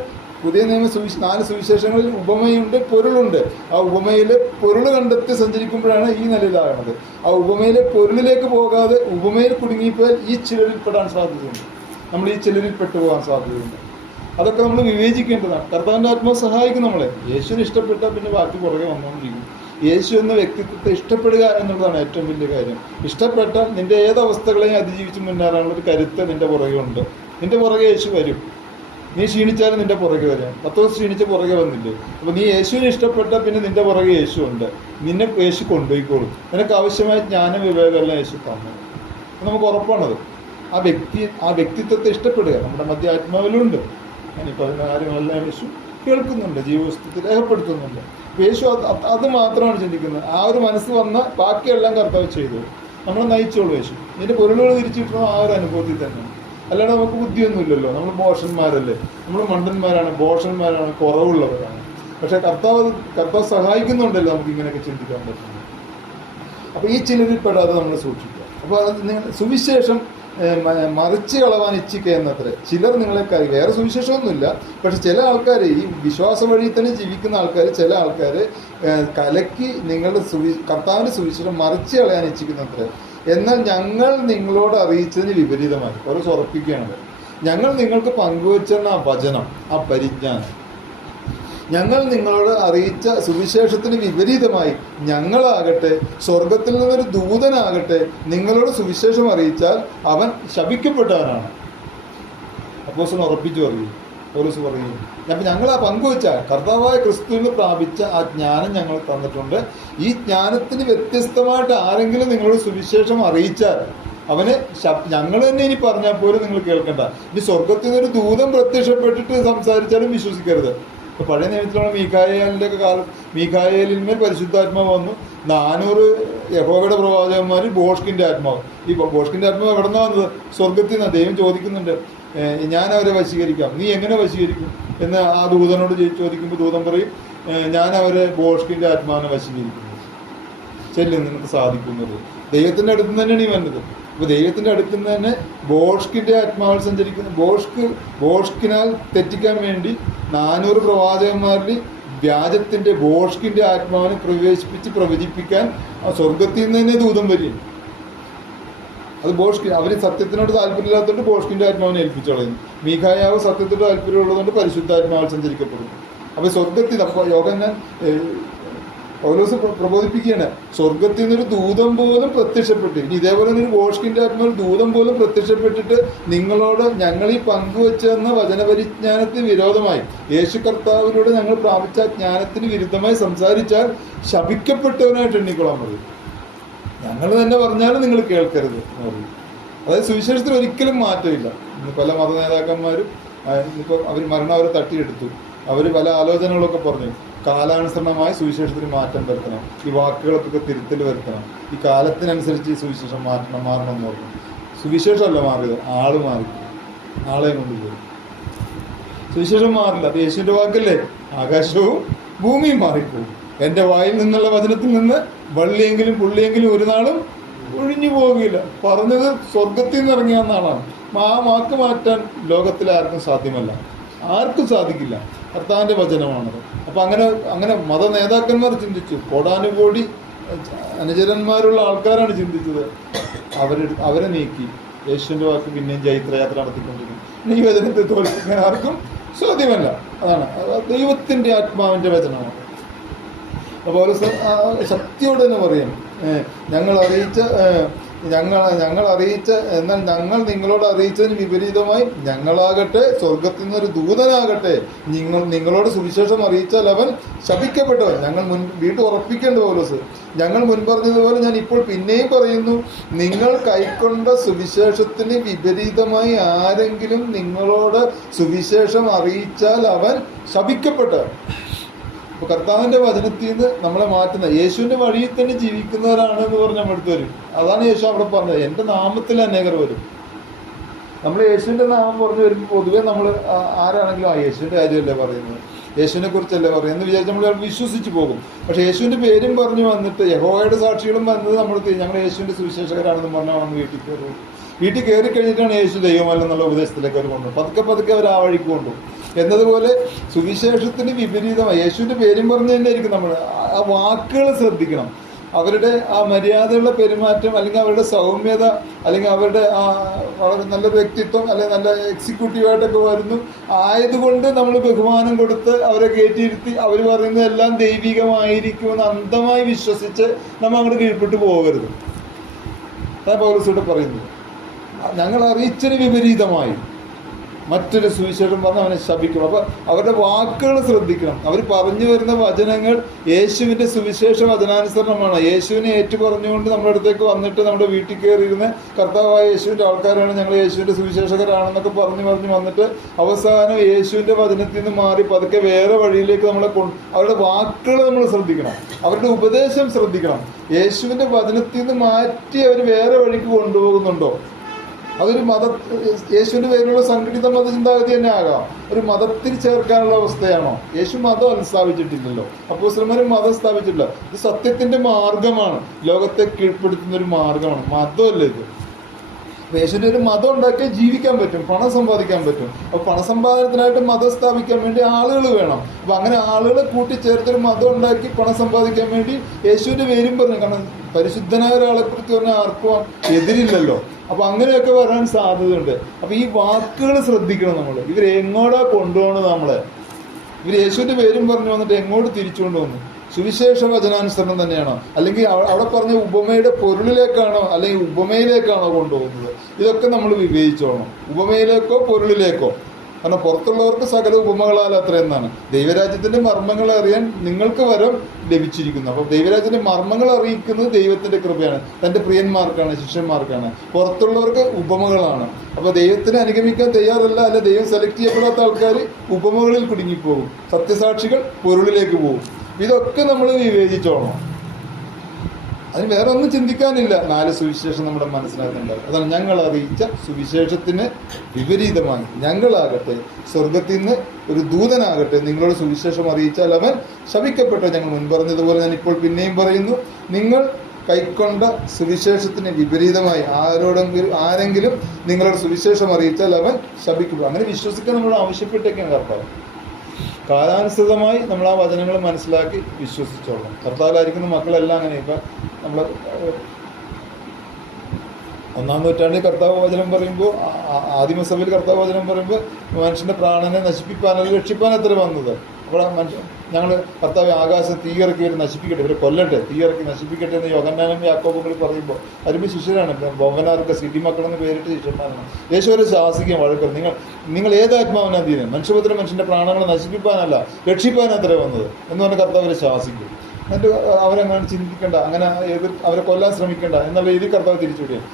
പുതിയ നിയമ 4 സുവിശേഷങ്ങളിൽ ഉപമയുണ്ട്, പൊരുളുണ്ട്. ആ ഉപമയിലെ പൊരുൾ കണ്ടെത്തി സഞ്ചരിക്കുമ്പോഴാണ് ഈ നിലയിലാകുന്നത്. ആ ഉപമയിലെ പൊരുളിലേക്ക് പോകാതെ ഉപമയിൽ കുടുങ്ങിപ്പോയാൽ ഈ ചിലരിൽ പെടാൻ സാധ്യതയുണ്ട്. നമ്മൾ ഈ ചിലരിൽ പെട്ടുപോകാൻ സാധ്യതയുണ്ട്. അതൊക്കെ നമ്മൾ വിവേചിക്കേണ്ടതാണ്. കർത്താവിൻ്റെ ആത്മാവ് സഹായിക്കും നമ്മളെ. യേശുവിനെ ഇഷ്ടപ്പെട്ടാൽ പിന്നെ ബാക്കി പുറകെ വന്നുകൊണ്ടിരിക്കും. യേശു എന്ന വ്യക്തിത്വത്തെ ഇഷ്ടപ്പെടുക എന്നുള്ളതാണ് ഏറ്റവും വലിയ കാര്യം. ഇഷ്ടപ്പെട്ടാൽ നിന്റെ ഏതവസ്ഥകളെയും അതിജീവിച്ച് മുന്നേറാനുള്ള ഒരു കരുത്ത് നിന്റെ പുറകെ ഉണ്ട്. നിന്റെ പുറകെ യേശു വരും. നീ ക്ഷീണിച്ചാലും നിന്റെ പുറകെ വരാം. 10 ദിവസം ക്ഷീണിച്ച് പുറകെ വന്നില്ലേ? അപ്പോൾ നീ യേശുവിനെ ഇഷ്ടപ്പെട്ടാൽ പിന്നെ നിന്റെ പുറകെ യേശു ഉണ്ട്. നിന്നെ യേശു കൊണ്ടുപോയിക്കോളും. നിനക്ക് ആവശ്യമായ ജ്ഞാനം വിവേകമെല്ലാം യേശു തന്നു. നമുക്ക് ഉറപ്പാണത്. ആ വ്യക്തിത്വത്തെ ഇഷ്ടപ്പെടുക നമ്മുടെ മധ്യ ആത്മാവിലുണ്ട്. ഞാനിപ്പോൾ അതിൻ്റെ കാര്യങ്ങളെല്ലാം യേശു കേൾക്കുന്നുണ്ട്, ജീവിതത്തിൽ രേഖപ്പെടുത്തുന്നുണ്ട്. യേശു അത് മാത്രമാണ് ചിന്തിക്കുന്നത്. ആ ഒരു മനസ്സ് വന്ന ബാക്കിയെല്ലാം കർത്താവ് ചെയ്തു നമ്മളെ നയിച്ചോളൂ. യേശു ഇതിൻ്റെ പൊരുളുകൾ തിരിച്ചിട്ടുള്ള ആ ഒരു അനുഭവത്തിൽ തന്നെ. അല്ലാണ്ട് നമുക്ക് ബുദ്ധിയൊന്നുമില്ലല്ലോ. നമ്മൾ ബോഷന്മാരല്ലേ, നമ്മൾ മണ്ടന്മാരാണ്, ബോഷന്മാരാണ്, കുറവുള്ളവരാണ്. പക്ഷെ കർത്താവ് സഹായിക്കുന്നുണ്ടല്ലോ നമുക്ക് ഇങ്ങനെയൊക്കെ ചിന്തിക്കാൻ പറ്റുന്നത്. അപ്പോൾ ഈ ചിലരിൽ പെടാതെ നമ്മൾ സൂക്ഷിക്കുക. അപ്പോൾ അത് നിങ്ങൾ സുവിശേഷം മറിച്ച് കളവാൻ ഇച്ഛിക്കുക എന്നത്രേ. ചിലർ നിങ്ങളെ വേറെ സുവിശേഷമൊന്നുമില്ല. പക്ഷെ ചില ആൾക്കാർ ഈ വിശ്വാസം വഴി തന്നെ ജീവിക്കുന്ന ആൾക്കാർ, ചില ആൾക്കാർ കലക്കി നിങ്ങളുടെ കർത്താവിൻ്റെ സുവിശേഷം മറിച്ച് കളയാൻ ഇച്ഛിക്കുന്നത്രേ. എന്നാൽ ഞങ്ങൾ നിങ്ങളോട് അറിയിച്ചതിന് വിപരീതമായി ഓരോ ഉറപ്പിക്കുകയാണ്. ഞങ്ങൾ നിങ്ങൾക്ക് പങ്കുവെച്ചെന്ന ആ വചനം, ആ പരിജ്ഞാനം, ഞങ്ങൾ നിങ്ങളോട് അറിയിച്ച സുവിശേഷത്തിന് വിപരീതമായി ഞങ്ങളാകട്ടെ, സ്വർഗത്തിൽ നിന്നൊരു ദൂതനാകട്ടെ നിങ്ങളോട് സുവിശേഷം അറിയിച്ചാൽ അവൻ ശപിക്കപ്പെട്ടവനാണ്. അപ്പോസ്തലൻ ഉറപ്പിച്ചു പറയും, പൗലോസ് പറയും. അപ്പം ഞങ്ങൾ ആ പങ്കുവെച്ച കർത്താവായ ക്രിസ്തുവിന് പ്രാപിച്ച ആ ജ്ഞാനം ഞങ്ങൾ തന്നിട്ടുണ്ട്. ഈ ജ്ഞാനത്തിന് വ്യത്യസ്തമായിട്ട് ആരെങ്കിലും നിങ്ങളോട് സുവിശേഷം അറിയിച്ചാൽ അവനെ ഞങ്ങൾ തന്നെ ഇനി പറഞ്ഞാൽ പോലും നിങ്ങൾ കേൾക്കണ്ട. ഇനി സ്വർഗത്തിൽ നിന്നൊരു ദൂതൻ പ്രത്യക്ഷപ്പെട്ടിട്ട് സംസാരിച്ചാലും വിശ്വസിക്കരുത്. ഇപ്പോൾ പഴയ നിയമത്തിലുള്ള മീഖായേലിൻ്റെ ഒക്കെ കാലം, മീഖായേലിന്മേൽ പരിശുദ്ധാത്മാവ് വന്നു. 400 യഹോവയുടെ പ്രവാചകന്മാർ ബോഷ്കിൻ്റെ ആത്മാവ്. ഈ ബോഷ്കിൻ്റെ ആത്മാവ് എവിടെ നിന്നാണ് വന്നത്? സ്വർഗത്തിൽ നിന്നാണ്. ദൈവം ചോദിക്കുന്നുണ്ട്, ഞാൻ അവരെ വശീകരിക്കാം, നീ എങ്ങനെ വശീകരിക്കും എന്ന് ആ ദൂതനോട് ചോദിക്കുമ്പോൾ ദൂതൻ പറയും, ഞാൻ അവരെ ബോഷ്കിൻ്റെ ആത്മാവിനെ വശീകരിക്കുന്നു. ചെല്ലും, നിനക്ക് സാധിക്കുന്നത്. ദൈവത്തിൻ്റെ അടുത്ത് നിന്ന് തന്നെയാണ് ഈ വന്നത്. അപ്പോൾ ദൈവത്തിൻ്റെ അടുത്ത് നിന്ന് തന്നെ ബോഷ്കിൻ്റെ ആത്മാവിൽ സഞ്ചരിക്കുന്നു. ബോഷ്കിനാൽ തെറ്റിക്കാൻ വേണ്ടി 400 പ്രവാചകന്മാരിൽ വ്യാജത്തിൻ്റെ ബോഷ്കിൻ്റെ ആത്മാവിനെ പ്രവേശിപ്പിച്ച് പ്രവചിപ്പിക്കാൻ ആ സ്വർഗത്തിൽ നിന്ന് തന്നെ ദൂതം വരും. അത് അവന് സത്യത്തിനോട് താല്പര്യമില്ലാത്തതുകൊണ്ട് ബോഷ്കിൻ്റെ ആത്മാവിനെ ഏൽപ്പിച്ചു കളയുന്നു. മീഖായാവ് സത്യത്തോട് താല്പര്യമുള്ളതുകൊണ്ട് പരിശുദ്ധാത്മാവിൽ സഞ്ചരിക്കപ്പെടുന്നു. അപ്പോൾ സ്വർഗത്തിൽ യോഹന്നാൻ പൗലോസ് പ്രബോധിപ്പിക്കുകയാണ്, സ്വർഗത്തിൽ നിന്നൊരു ദൂതം പോലും പ്രത്യക്ഷപ്പെട്ട്, ഇനി ഇതേപോലെ ഒരു ബോഷ്കിൻ്റെ ആത്മാവിൽ ദൂതം പോലും പ്രത്യക്ഷപ്പെട്ടിട്ട് നിങ്ങളോട് ഞങ്ങൾ ഈ പങ്കുവെച്ചെന്ന വചനപരിജ്ഞാനത്തിന് വിരോധമായി, യേശു കർത്താവിലൂടെ ഞങ്ങൾ പ്രാപിച്ച ജ്ഞാനത്തിന് വിരുദ്ധമായി സംസാരിച്ചാൽ ശപിക്കപ്പെട്ടവനായിട്ട് എണ്ണിക്കൊള്ളാൻ പറയും. ഞങ്ങൾ തന്നെ പറഞ്ഞാലും നിങ്ങൾ കേൾക്കരുത് എന്ന് പറയും. അതായത് സുവിശേഷത്തിൽ ഒരിക്കലും മാറ്റമില്ല. ഇന്ന് പല മത നേതാക്കന്മാരും ഇന്നിപ്പോൾ അവർ മരണം അവരെ തട്ടിയെടുത്തു. അവർ പല ആലോചനകളൊക്കെ പറഞ്ഞു, കാലാനുസരണമായി സുവിശേഷത്തിന് മാറ്റം വരുത്തണം, ഈ വാക്കുകളൊക്കെ തിരുത്തൽ വരുത്തണം, ഈ കാലത്തിനനുസരിച്ച് ഈ സുവിശേഷം മാറണം എന്ന് പറഞ്ഞു. സുവിശേഷമല്ല മാറിയത്, ആള് മാറി, ആളെ കൊണ്ടുപോയി. സുവിശേഷം മാറില്ല. അത് യേശുവിൻ്റെ വാക്കല്ലേ, ആകാശവും ഭൂമിയും മാറിപ്പോകും. എൻ്റെ വായിൽ നിന്നുള്ള വചനത്തിൽ നിന്ന് വള്ളിയെങ്കിലും പുള്ളിയെങ്കിലും ഒരു നാളും ഒഴിഞ്ഞു പോവുകയില്ല. പറഞ്ഞത് സ്വർഗത്തിൽ നിന്ന് ഇറങ്ങിയാന്നാളാണ്. ആ വാക്ക് മാറ്റാൻ ലോകത്തിൽ ആർക്കും സാധ്യമല്ല, ആർക്കും സാധിക്കില്ല. കർത്താവിൻ്റെ വചനമാണത്. അപ്പം അങ്ങനെ മത നേതാക്കന്മാർ ചിന്തിച്ചു, കോടാനുകോടി അനുചരന്മാരുള്ള ആൾക്കാരാണ് ചിന്തിച്ചത്. അവരെ നീക്കി യേശുവിൻ്റെ വാക്ക് പിന്നെയും ജൈത്രയാത്ര നടത്തിക്കൊണ്ടിരിക്കും. ഈ വചനത്തെ തോൽപ്പിക്കാൻ ആർക്കും സാധ്യമല്ല. അതാണ് ദൈവത്തിൻ്റെ ആത്മാവിൻ്റെ വചനമാണ്. അപ്പോൾ ശക്തിയോട് തന്നെ പറയും, ഞങ്ങൾ അറിയിച്ച എന്നാൽ ഞങ്ങൾ നിങ്ങളോട് അറിയിച്ചതിന് വിപരീതമായി ഞങ്ങളാകട്ടെ സ്വർഗത്തിൽ നിന്നൊരു ദൂതനാകട്ടെ നിങ്ങളോട് സുവിശേഷം അറിയിച്ചാൽ അവൻ ശപിക്കപ്പെട്ടവൻ. ഞങ്ങൾ വീണ്ടും ഉറപ്പിക്കേണ്ട പൗലോസ്, ഞങ്ങൾ മുൻപറഞ്ഞതുപോലെ ഞാൻ ഇപ്പോൾ പിന്നെയും പറയുന്നു, നിങ്ങൾ കൈക്കൊണ്ട സുവിശേഷത്തിന് വിപരീതമായി ആരെങ്കിലും നിങ്ങളോട് സുവിശേഷം അറിയിച്ചാൽ അവൻ ശപിക്കപ്പെട്ടവൻ. അപ്പോൾ കർത്താവിൻ്റെ വചനത്തിൽ നിന്ന് നമ്മളെ മാറ്റുന്ന, യേശുവിൻ്റെ വഴിയിൽ തന്നെ ജീവിക്കുന്നവരാണ് എന്ന് പറഞ്ഞ് നമ്മൾ എടുത്ത് വരും. അതാണ് യേശു അവിടെ പറഞ്ഞത്, എൻ്റെ നാമത്തിൽ അനേകർ വരും. നമ്മൾ യേശുവിൻ്റെ നാമം പറഞ്ഞു വരുമ്പോൾ പൊതുവെ നമ്മൾ ആരാണെങ്കിലും യേശുവിൻ്റെ കാര്യമല്ലേ പറയുന്നത്, യേശുവിനെ കുറിച്ചല്ലേ പറയുന്നത് വിചാരിച്ച് നമ്മൾ വിശ്വസിച്ച് പോകും. പക്ഷേ യേശുവിൻ്റെ പേരും പറഞ്ഞു വന്നിട്ട് യഹോവയുടെ സാക്ഷികളും വന്നത് നമ്മൾ ഞങ്ങൾ യേശുവിൻ്റെ സുവിശേഷകരാണെന്ന് പറഞ്ഞാൽ വന്ന് വീട്ടിൽ കയറി കഴിഞ്ഞിട്ടാണ് യേശു ദൈവമല്ലെന്നുള്ള ഉപദേശത്തിലേക്ക് അവർ കൊണ്ടുപോകും. പതുക്കെ അവർ ആ വഴിക്ക് കൊണ്ടുപോകും. എന്നതുപോലെ സുവിശേഷത്തിന് വിപരീതമായി യേശുവിൻ്റെ പേരും പറഞ്ഞു തന്നെ ആയിരിക്കും നമ്മൾ. ആ വാക്കുകൾ ശ്രദ്ധിക്കണം. അവരുടെ ആ മര്യാദയുള്ള പെരുമാറ്റം, അല്ലെങ്കിൽ അവരുടെ സൗമ്യത, അല്ലെങ്കിൽ അവരുടെ ആ വളരെ നല്ലൊരു വ്യക്തിത്വം, അല്ലെങ്കിൽ നല്ല എക്സിക്യൂട്ടീവായിട്ടൊക്കെ വരുന്നു ആയതുകൊണ്ട് നമ്മൾ ബഹുമാനം കൊടുത്ത് അവരെ കയറ്റിയിരുത്തി അവർ പറയുന്നതെല്ലാം ദൈവികമായിരിക്കുമെന്ന് അന്ധമായി വിശ്വസിച്ച് നമ്മൾ അങ്ങോട്ട് കീഴ്പ്പെട്ട് പോകരുത്. അതാണ് പൗലോസ് പറയുന്നത്. ഞങ്ങൾ അറിയിച്ചതിന് വിപരീതമായി മറ്റൊരു സുവിശേഷം പറഞ്ഞ് അവനെ ശപിക്കും. അപ്പോൾ അവരുടെ വാക്കുകൾ ശ്രദ്ധിക്കണം. അവർ പറഞ്ഞു വരുന്ന വചനങ്ങൾ യേശുവിൻ്റെ സുവിശേഷ വചനാനുസരണമാണ്. യേശുവിനെ ഏറ്റു പറഞ്ഞുകൊണ്ട് നമ്മുടെ അടുത്തേക്ക് വന്നിട്ട് നമ്മുടെ വീട്ടിൽ കയറിയിരുന്ന് കർത്താവായ യേശുവിൻ്റെ ആൾക്കാരാണ്, ഞങ്ങൾ യേശുവിൻ്റെ സുവിശേഷകരാണെന്നൊക്കെ പറഞ്ഞു വന്നിട്ട് അവസാനം യേശുവിൻ്റെ വചനത്തിൽ നിന്ന് മാറി പതുക്കെ വേറെ വഴിയിലേക്ക് നമ്മളെ അവരുടെ വാക്കുകൾ നമ്മൾ ശ്രദ്ധിക്കണം. അവരുടെ ഉപദേശം ശ്രദ്ധിക്കണം. യേശുവിൻ്റെ വചനത്തിൽ നിന്ന് മാറ്റി അവർ വേറെ വഴിക്ക് കൊണ്ടുപോകുന്നുണ്ടോ? അതൊരു യേശുവിൻ്റെ പേരിലുള്ള സംഘടിത മതചിന്താഗതി തന്നെ ആകാം. ഒരു മതത്തിൽ ചേർക്കാനുള്ള അവസ്ഥയാണോ? യേശു മതം സ്ഥാപിച്ചിട്ടില്ലല്ലോ, അപ്പോസ്തലന്മാരും മതം സ്ഥാപിച്ചിട്ടില്ല. ഇത് സത്യത്തിൻ്റെ മാർഗമാണ്, ലോകത്തെ കീഴ്പ്പെടുത്തുന്ന ഒരു മാർഗമാണ്, മതമല്ല ഇത്. യേശുവിൻ്റെ ഒരു മതം ഉണ്ടാക്കി ജീവിക്കാൻ പറ്റും, പണം സമ്പാദിക്കാൻ പറ്റും. അപ്പോൾ പണസമ്പാദനത്തിനായിട്ട് മതം സ്ഥാപിക്കാൻ വേണ്ടി ആളുകൾ വേണം. അപ്പോൾ അങ്ങനെ ആളുകളെ കൂട്ടിച്ചേർത്തൊരു മതം ഉണ്ടാക്കി പണം സമ്പാദിക്കാൻ വേണ്ടി യേശുവിൻ്റെ പേരും പറഞ്ഞു. കാരണം പരിശുദ്ധനായ ഒരാളെ കുറിച്ച് പറഞ്ഞാൽ ആർക്കും എതിരില്ലല്ലോ. അപ്പോൾ അങ്ങനെയൊക്കെ വരാൻ സാധ്യതയുണ്ട്. അപ്പോൾ ഈ വാക്കുകൾ ശ്രദ്ധിക്കണം നമ്മൾ. ഇവരെങ്ങോട്ടാ കൊണ്ടുപോകണത് നമ്മളെ? ഇവർ യേശുവിൻ്റെ പേരും പറഞ്ഞു വന്നിട്ട് എങ്ങോട്ട് തിരിച്ചു കൊണ്ടുവന്നു? സുവിശേഷ വചനാനുസരണം തന്നെയാണോ, അല്ലെങ്കിൽ അവിടെ പറഞ്ഞ ഉപമയുടെ പൊരുളിലേക്കാണോ, അല്ലെങ്കിൽ ഉപമയിലേക്കാണോ കൊണ്ടുപോകുന്നത്? ഇതൊക്കെ നമ്മൾ വിവേചിച്ചോണം. ഉപമയിലേക്കോ പൊരുളിലേക്കോ. കാരണം പുറത്തുള്ളവർക്ക് സകല ഉപമകളാൽ അത്ര എന്നാണ്. ദൈവരാജ്യത്തിൻ്റെ മർമ്മങ്ങൾ അറിയാൻ നിങ്ങൾക്ക് വരം ലഭിച്ചിരിക്കുന്നു. അപ്പോൾ ദൈവരാജ്യത്തിൻ്റെ മർമ്മങ്ങൾ അറിയിക്കുന്നത് ദൈവത്തിൻ്റെ കൃപയാണ്, തൻ്റെ പ്രിയന്മാർക്കാണ്, ശിഷ്യന്മാർക്കാണ്. പുറത്തുള്ളവർക്ക് ഉപമകളാണ്. അപ്പോൾ ദൈവത്തിനെ അനുഗമിക്കാൻ തയ്യാറല്ല, അല്ല ദൈവം സെലക്ട് ചെയ്യപ്പെടാത്ത ആൾക്കാർ ഉപമകളിൽ കുടുങ്ങിപ്പോകും. സത്യസാക്ഷികൾ പൊരുളിലേക്ക് പോകും. ഇതൊക്കെ നമ്മൾ വിവേചിച്ചോളണം. അതിന് വേറെ ഒന്നും ചിന്തിക്കാനില്ല. 4 സുവിശേഷം നമ്മുടെ മനസ്സിലാക്കുന്നുണ്ടാവും. അതാണ് ഞങ്ങൾ അറിയിച്ച സുവിശേഷത്തിന് വിപരീതമായി ഞങ്ങളാകട്ടെ സ്വർഗത്തിൽ നിന്ന് ഒരു ദൂതനാകട്ടെ നിങ്ങളോട് സുവിശേഷം അറിയിച്ചാൽ അവൻ ശപിക്കപ്പെട്ട. ഞങ്ങൾ മുൻപറഞ്ഞതുപോലെ ഞാൻ ഇപ്പോൾ പിന്നെയും പറയുന്നു, നിങ്ങൾ കൈക്കൊണ്ട സുവിശേഷത്തിന് വിപരീതമായി ആരെങ്കിലും നിങ്ങളോട് സുവിശേഷം അറിയിച്ചാൽ അവൻ ശപിക്കപ്പെടും. അങ്ങനെ വിശ്വസിക്കാൻ നമ്മൾ ആവശ്യപ്പെട്ടേക്കാണ് കർത്താവ്. കാലാനുസൃതമായി നമ്മൾ ആ വചനങ്ങൾ മനസ്സിലാക്കി വിശ്വസിച്ചോളണം. കർത്താവിലായിരിക്കുന്ന മക്കളെല്ലാം അങ്ങനെ. ഇപ്പം നമ്മൾ 1-ാം നൂറ്റാണ്ടിൽ കർത്താവ് വചനം പറയുമ്പോൾ, ആദിമസഭയിൽ കർത്താവ് വചനം പറയുമ്പോൾ മനുഷ്യൻ്റെ പ്രാണനെ നശിപ്പിക്കാനല്ല രക്ഷിപ്പാൻ എത്ര വന്നത്. അപ്പോൾ ഞങ്ങൾ കർത്താവ് ആകാശം തീയിറക്കി ഇവരെ നശിപ്പിക്കട്ടെ, ഇവരെ കൊല്ലട്ടെ, തീയിറക്കി നശിപ്പിക്കട്ടെ എന്ന് യോഹന്നാനും യാക്കോബും കൂടി പറയുമ്പോൾ അവരും ശിഷ്യരാണ്. ബോവനാർക്ക് സിറ്റി മക്കളെന്ന് പേരിട്ട് ശിഷ്യന്മാരാണ്. യേശു ഒരു ശാസിക്കാൻ വഴക്കും, നിങ്ങൾ ഏതാത്മാവിനാ തീരെ മനുഷ്യപുത്രൻ മനുഷ്യൻ്റെ പ്രാണങ്ങളെ നശിപ്പിക്കാനല്ല രക്ഷിപ്പാനത്രേ വന്നത് എന്ന് പറഞ്ഞ കർത്താവിനെ ശാസിക്കും. എന്നിട്ട് അവരങ്ങനെ ചിന്തിക്കേണ്ട, അങ്ങനെ അവരെ കൊല്ലാൻ ശ്രമിക്കേണ്ട എന്നുള്ള രീതിയിൽ കർത്താവ് തിരിച്ചുവിടുകയാണ്.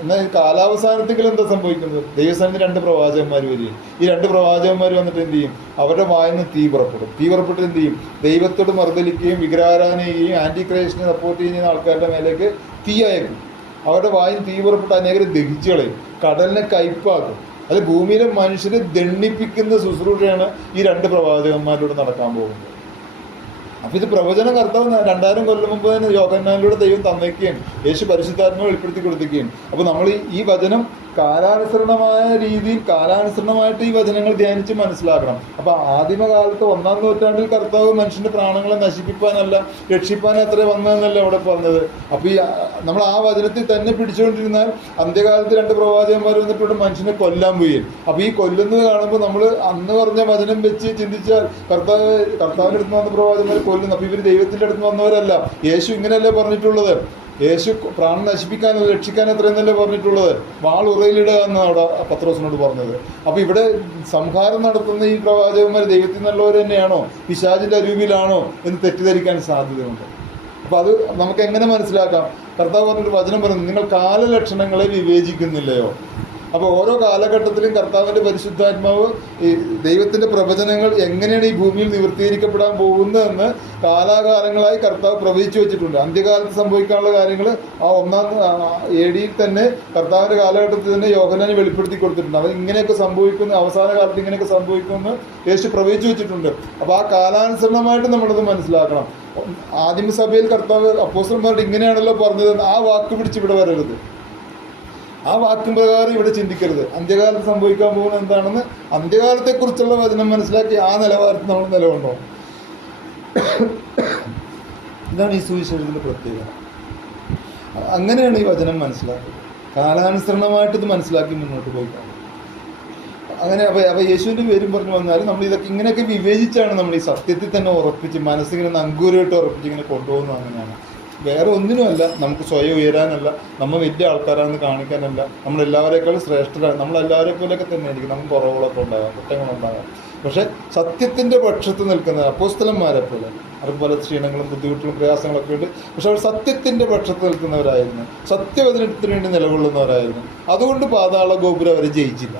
എന്നാൽ കാലാവസാനത്തിൽ എന്താ സംഭവിക്കുന്നത്? ദൈവസ്ഥാനത്ത് 2 പ്രവാചകന്മാർ വരികയും ഈ 2 പ്രവാചകന്മാർ വന്നിട്ട് എന്ത് ചെയ്യും? അവരുടെ വായിൽ നിന്ന് തീ പുറപ്പെട്ട് എന്ത് ചെയ്യും? ദൈവത്തോട് മറുതലിക്കുകയും വിഗ്രഹാരാധന ചെയ്യുകയും ആൻറ്റി ക്രൈസ്റ്റിനെ സപ്പോർട്ട് ചെയ്യുന്ന ആൾക്കാരുടെ മേലേക്ക് തീ അയക്കും. അവരുടെ വായിൽ തീ പുറപ്പെട്ട് അനേകരെ ദഹിച്ചു കളയും, കടലിനെ കയ്പാക്കും. അത് ഭൂമിയിലെ മനുഷ്യരെ ദണ്ഡിപ്പിക്കുന്ന ശുശ്രൂഷയാണ് ഈ 2 പ്രവാചകന്മാരിലൂടെ നടക്കാൻ പോകുന്നത്. അപ്പൊ ഇത് പ്രവചനം കർത്താവ് 2000 കൊല്ലം മുമ്പ് തന്നെ യോഹന്നാനിലൂടെ ദൈവം തന്നേക്കുകയാണ്. യേശു പരിശുദ്ധാത്മാവ് വെളിപ്പെടുത്തി കൊടുക്കുകയാണ്. അപ്പൊ നമ്മൾ ഈ വചനം കാലാനുസരണമായ രീതിയിൽ കാലാനുസരണമായിട്ട് ഈ വചനങ്ങൾ ധ്യാനിച്ച് മനസ്സിലാക്കണം. അപ്പൊ ആദിമകാലത്ത് 1-ാം നൂറ്റാണ്ടിൽ കർത്താവ് മനുഷ്യന്റെ പ്രാണങ്ങളെ നശിപ്പിക്കാനല്ല രക്ഷിപ്പാൻ അത്ര വന്നതെന്നല്ല അവിടെ പറഞ്ഞത്. അപ്പൊ ഈ നമ്മൾ ആ വചനത്തിൽ തന്നെ പിടിച്ചുകൊണ്ടിരുന്നാൽ അന്ത്യകാലത്ത് 2 പ്രവാചകന്മാർ വന്നിട്ട് ഇവിടെ മനുഷ്യനെ കൊല്ലാൻ പോയി. അപ്പൊ ഈ കൊല്ലുന്നത് കാണുമ്പോൾ നമ്മൾ അന്ന് പറഞ്ഞ വചനം വെച്ച് ചിന്തിച്ചാൽ കർത്താവിന്റെ അടുത്ത് വന്ന പ്രവാചകന്മാർ കൊല്ലുന്നു. അപ്പൊ ഇവര് ദൈവത്തിന്റെ അടുത്ത് വന്നവരല്ല. യേശു ഇങ്ങനെയല്ലേ പറഞ്ഞിട്ടുള്ളത്? യേശു പ്രാണൻ നശിപ്പിക്കാനോ രക്ഷിക്കാനോ എത്രയെന്നല്ലേ പറഞ്ഞിട്ടുള്ളത്? വാൾ ഉറയിലിടുക എന്നാണ് അവിടെ പത്രോസിനോട് പറഞ്ഞത്. അപ്പൊ ഇവിടെ സംഹാരം നടത്തുന്ന ഈ പ്രവാചകന്മാർ ദൈവത്തിൽ നിന്നുള്ളവർ തന്നെയാണോ, പിശാചിന്റെ അരൂപിലാണോ എന്ന് തെറ്റിദ്ധരിക്കാൻ സാധ്യതയുണ്ട്. അപ്പൊ അത് നമുക്ക് എങ്ങനെ മനസ്സിലാക്കാം? കർത്താവ് പറഞ്ഞൊരു വചനം പറയുന്നത്, നിങ്ങൾ കാലലക്ഷണങ്ങളെ വിവേചിക്കുന്നില്ലയോ? അപ്പോൾ ഓരോ കാലഘട്ടത്തിലും കർത്താവിൻ്റെ പരിശുദ്ധാത്മാവ് ഈ ദൈവത്തിൻ്റെ പ്രവചനങ്ങൾ എങ്ങനെയാണ് ഈ ഭൂമിയിൽ നിവൃത്തീകരിക്കപ്പെടാൻ പോകുന്നതെന്ന് കാലാകാലങ്ങളായി കർത്താവ് പ്രവചിച്ചു വെച്ചിട്ടുണ്ട്. അന്ത്യകാലത്ത് സംഭവിക്കാനുള്ള കാര്യങ്ങൾ ആ 1-ാം AD തന്നെ കർത്താവിൻ്റെ കാലഘട്ടത്തിൽ തന്നെ യോഹന്നാനെ വെളിപ്പെടുത്തി കൊടുത്തിട്ടുണ്ട്. അത് ഇങ്ങനെയൊക്കെ സംഭവിക്കുന്നു, അവസാന കാലത്ത് ഇങ്ങനെയൊക്കെ സംഭവിക്കുമെന്ന് യേശു പ്രവചിച്ചു വെച്ചിട്ടുണ്ട്. അപ്പോൾ ആ കാലാനുസരണമായിട്ട് നമ്മളത് മനസ്സിലാക്കണം. ആദിമസഭയിൽ കർത്താവ് അപ്പോസ്തലന്മാരോട് ഇങ്ങനെയാണല്ലോ പറഞ്ഞത്, ആ വാക്ക് പിടിച്ച് ഇവിടെ വരരുത്. ആ വാക്കും പ്രകാരം ഇവിടെ ചിന്തിക്കരുത്. അന്ത്യകാലത്ത് സംഭവിക്കാൻ പോകുന്നത് എന്താണെന്ന് അന്ത്യകാലത്തെക്കുറിച്ചുള്ള വചനം മനസ്സിലാക്കി ആ നിലവാരത്തിൽ നമ്മൾ നിലകൊണ്ടോ. ഇതാണ് ഈ സുവിശേഷത്തിന്റെ പ്രത്യേകത. അങ്ങനെയാണ് ഈ വചനം മനസ്സിലാക്കുന്നത്. കാലാനുസരണമായിട്ട് ഇത് മനസ്സിലാക്കി മുന്നോട്ട് പോയി കാണും. അങ്ങനെ അപ്പൊ യേശുവിന്റെ പേരും പറഞ്ഞു വന്നാലും നമ്മൾ ഇതൊക്കെ ഇങ്ങനെയൊക്കെ വിവേചിച്ചാണ് നമ്മൾ ഈ സത്യത്തിൽ തന്നെ ഉറപ്പിച്ച് മനസ്സിങ്ങനെ നങ്കൂരമായിട്ട് ഉറപ്പിച്ച് ഇങ്ങനെ കൊണ്ടുപോകുന്നത്. അങ്ങനെയാണ്, വേറെ ഒന്നിനുമല്ല. നമുക്ക് സ്വയം ഉയരാനല്ല, നമ്മൾ വലിയ ആൾക്കാരാണെന്ന് കാണിക്കാനല്ല, നമ്മളെല്ലാവരേക്കാളും ശ്രേഷ്ഠരാണ്. നമ്മളെല്ലാവരെ പോലെയൊക്കെ തന്നെ ആയിരിക്കും. നമുക്ക് കുറവുകളൊക്കെ ഉണ്ടാകാം, കുറ്റങ്ങളുണ്ടാകാം. പക്ഷെ സത്യത്തിന്റെ പക്ഷത്ത് നിൽക്കുന്ന അപ്പോസ്തലന്മാരെ പോലെ അവർക്ക് പല ക്ഷീണങ്ങളും ബുദ്ധിമുട്ടുകളും പ്രയാസങ്ങളൊക്കെ ഉണ്ട്. പക്ഷെ അവർ സത്യത്തിന്റെ പക്ഷത്ത് നിൽക്കുന്നവരായിരുന്നു, സത്യവചനത്തിന് വേണ്ടി നിലകൊള്ളുന്നവരായിരുന്നു. അതുകൊണ്ട് പാതാള ഗോപുരം അവരെ ജയിച്ചില്ല.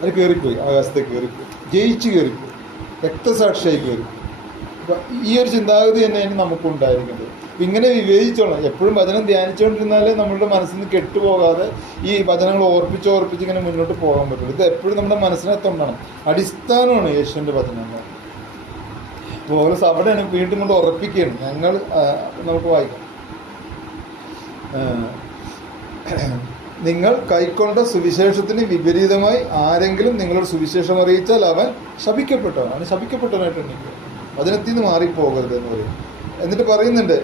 അത് കയറിപ്പോയി, ആകാശത്തേക്ക് കയറിപ്പോയി, ജയിച്ച് കയറിപ്പോയി, രക്തസാക്ഷിയായി കയറിപ്പോയി. ഈ ഒരു ചിന്താഗതി തന്നെയാണ് നമുക്കുണ്ടായിരിക്കുന്നത്. ഇങ്ങനെ വിവേചിച്ചോളാം. എപ്പോഴും വചനം ധ്യാനിച്ചുകൊണ്ടിരുന്നാലേ നമ്മളുടെ മനസ്സിൽ നിന്ന് കെട്ടുപോകാതെ ഈ വചനങ്ങൾ ഓർപ്പിച്ച് ഇങ്ങനെ മുന്നോട്ട് പോകാൻ പറ്റുള്ളൂ. ഇത് എപ്പോഴും നമ്മുടെ മനസ്സിനകത്തുണ്ടാണ്. അടിസ്ഥാനമാണ് യേശുവിൻ്റെ വചനങ്ങൾ. അപ്പോൾ അവിടെയാണ് വീണ്ടും കൊണ്ട് ഉറപ്പിക്കുകയാണ്. നമുക്ക് വായിക്കാം. നിങ്ങൾ കൈക്കൊണ്ട സുവിശേഷത്തിന് വിപരീതമായി ആരെങ്കിലും നിങ്ങളോട് സുവിശേഷം അറിയിച്ചാൽ അവൻ ശപിക്കപ്പെട്ടവൻ. അവന് ശപിക്കപ്പെട്ടവനായിട്ടുണ്ടെങ്കിൽ വചനത്തിൽ നിന്ന് മാറിപ്പോകരുത് എന്ന് പറയും. എന്നിട്ട് പറയുന്നുണ്ട്,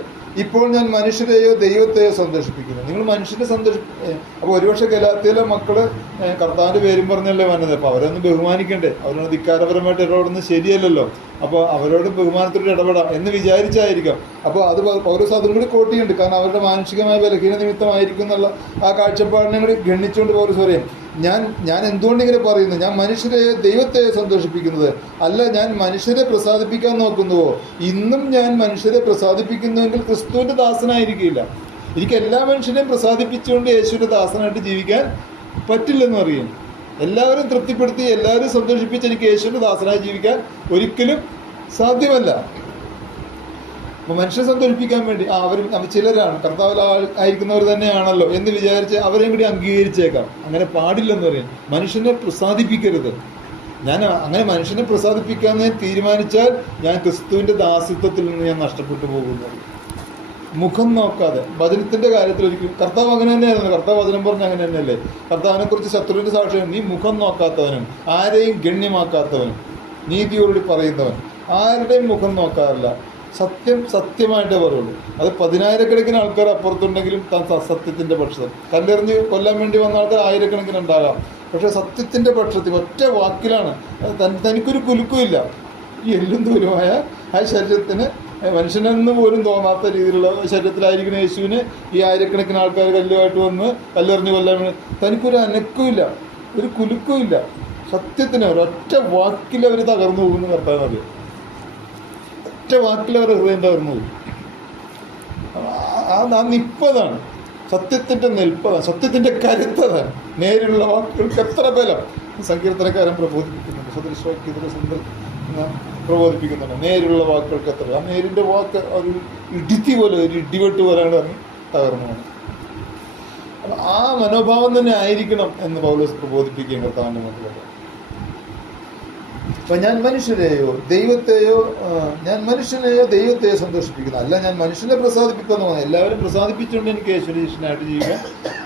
ഇപ്പോൾ ഞാൻ മനുഷ്യരെയോ ദൈവത്തെയോ സന്തോഷിപ്പിക്കുന്നു. നിങ്ങൾ മനുഷ്യനെ അപ്പോൾ ഒരുപക്ഷെ ഗലാത്യയിലെ മക്കള് കർത്താവിൻ്റെ പേരും പറഞ്ഞല്ലേ വന്നത്. അപ്പോൾ അവരൊന്ന് ബഹുമാനിക്കണ്ടേ, അവരോട് ധിക്കാരപരമായിട്ട് ഇടപെടുന്നത് ശരിയല്ലല്ലോ. അപ്പോൾ അവരോട് ബഹുമാനത്തോട് ഇടപെടാം എന്ന് വിചാരിച്ചായിരിക്കാം. അപ്പോൾ അത് പൗലോസ് അതും കൂടി കോട്ട് ചെയ്യുന്നുണ്ട്. കാരണം അവരുടെ മാനസികമായ ബലഹീന നിമിത്തമായിരിക്കും എന്നുള്ള ആ കാഴ്ചപ്പാടിനെ കൂടി ഗണ്ണിച്ചുകൊണ്ട് പൗലോസ് പറയും, ഞാൻ എന്തുകൊണ്ട് ഇങ്ങനെ പറയുന്നു? ഞാൻ മനുഷ്യരെ ദൈവത്തെ സന്തോഷിപ്പിക്കുന്നത് അല്ല, ഞാൻ മനുഷ്യരെ പ്രസാദിപ്പിക്കാൻ നോക്കുന്നുവോ? ഇന്നും ഞാൻ മനുഷ്യരെ പ്രസാദിപ്പിക്കുന്നുവെങ്കിൽ ക്രിസ്തുവിൻ്റെ ദാസനായിരിക്കില്ല. എനിക്ക് എല്ലാ മനുഷ്യരെയും പ്രസാദിപ്പിച്ചുകൊണ്ട് യേശുവിൻ്റെ ദാസനായിട്ട് ജീവിക്കാൻ പറ്റില്ലെന്ന് അറിയും. എല്ലാവരും തൃപ്തിപ്പെടുത്തി എല്ലാവരും സന്തോഷിപ്പിച്ച് എനിക്ക് യേശുവിൻ്റെ ദാസനായി ജീവിക്കാൻ ഒരിക്കലും സാധ്യമല്ല. അപ്പോൾ മനുഷ്യരെ സന്തോഷിപ്പിക്കാൻ വേണ്ടി അവർ ചിലരാണ്, കർത്താവിൽ ആയിരിക്കുന്നവർ തന്നെയാണല്ലോ എന്ന് വിചാരിച്ച് അവരെയും കൂടി അംഗീകരിച്ചേക്കാം. അങ്ങനെ പാടില്ലെന്ന് പറയും. മനുഷ്യനെ പ്രസാദിപ്പിക്കരുത്. ഞാൻ അങ്ങനെ മനുഷ്യനെ പ്രസാദിപ്പിക്കാമെന്ന് തീരുമാനിച്ചാൽ ഞാൻ ക്രിസ്തുവിൻ്റെ ദാസിത്വത്തിൽ നിന്ന് ഞാൻ നഷ്ടപ്പെട്ടു പോകുന്നു. മുഖം നോക്കാതെ വചനത്തിൻ്റെ കാര്യത്തിൽ ഒരിക്കലും കർത്താവ് അങ്ങനെ തന്നെയായിരുന്നു. കർത്താവ് വചനം പറഞ്ഞ അങ്ങനെ തന്നെയല്ലേ. കർത്താവിനെ കുറിച്ച് ശത്രുവിൻ്റെ സാക്ഷ്യം, നീ മുഖം നോക്കാത്തവനും ആരെയും ഗണ്യമാക്കാത്തവനും നീതിയോടുകൂടി പറയുന്നവൻ, ആരുടെയും മുഖം നോക്കാറില്ല. സത്യമായിട്ടേ പറയുള്ളൂ. അത് 10,000-കണക്കിന് ആൾക്കാർ അപ്പുറത്തുണ്ടെങ്കിലും താൻ സത്യത്തിൻ്റെ പക്ഷം. കല്ലെറിഞ്ഞ് കൊല്ലാൻ വേണ്ടി വന്ന ആൾക്കാർ 1000-കണക്കിന് ഉണ്ടാകാം. പക്ഷെ സത്യത്തിൻ്റെ പക്ഷത്തിൽ ഒറ്റ വാക്കിലാണ്. തനിക്കൊരു കുലുക്കുമില്ല. ഈ എല്ലും ദൂരമായ ആ ശരീരത്തിന് മനുഷ്യനെന്ന് പോലും തോന്നാത്ത രീതിയിലുള്ള ശരീരത്തിലായിരിക്കുന്ന യേശുവിന് ഈ 1000-കണക്കിന് ആൾക്കാർ കല്ലുമായിട്ട് വന്ന് കല്ലെറിഞ്ഞ് കൊല്ലാൻ വേണ്ടി തനിക്കൊരു അനക്കമില്ല, ഒരു കുലുക്കുമില്ല. സത്യത്തിന് ഒരൊറ്റ വാക്കിൽ അവർ തകർന്നു പോകുന്ന കർത്താവ്. ഒറ്റ വാക്കിൽ അവർ ഹൃദയം തകർന്നു പോകും. ആ നിൽപ്പതാണ് സത്യത്തിൻ്റെ നിൽപ്പതാണ്, സത്യത്തിൻ്റെ കരുത്തതാണ്. നേരിലുള്ള വാക്കുകൾക്ക് എത്ര ബലം സങ്കീർത്തനക്കാരൻ പ്രബോധിപ്പിക്കുന്നുണ്ട്. സദൃശവാക്യത്തിലെ പ്രബോധിപ്പിക്കുന്നുണ്ട്. നേരിലുള്ള വാക്കുകൾക്ക് എത്ര. ആ നേരിൻ്റെ വാക്ക് ഒരു ഇടിത്തി പോലെ, ഒരു ഇടിവെട്ട് പോലെയാണ് ഇറങ്ങി തകർന്നു പോകുന്നത്. അപ്പം ആ മനോഭാവം തന്നെ ആയിരിക്കണം എന്ന് പൗലോസ് പ്രബോധിപ്പിക്കുകയും കർത്താവിൻ്റെ മക്കളോട്. അപ്പം ഞാൻ മനുഷ്യരെയോ ദൈവത്തെയോ സന്തോഷിപ്പിക്കുന്നു, അല്ല ഞാൻ മനുഷ്യനെ പ്രസാദിപ്പിക്കുന്നു. എല്ലാവരും പ്രസാദിപ്പിച്ചുകൊണ്ട് എനിക്ക് യേശുവിനായിട്ട് ജീവിക്കാൻ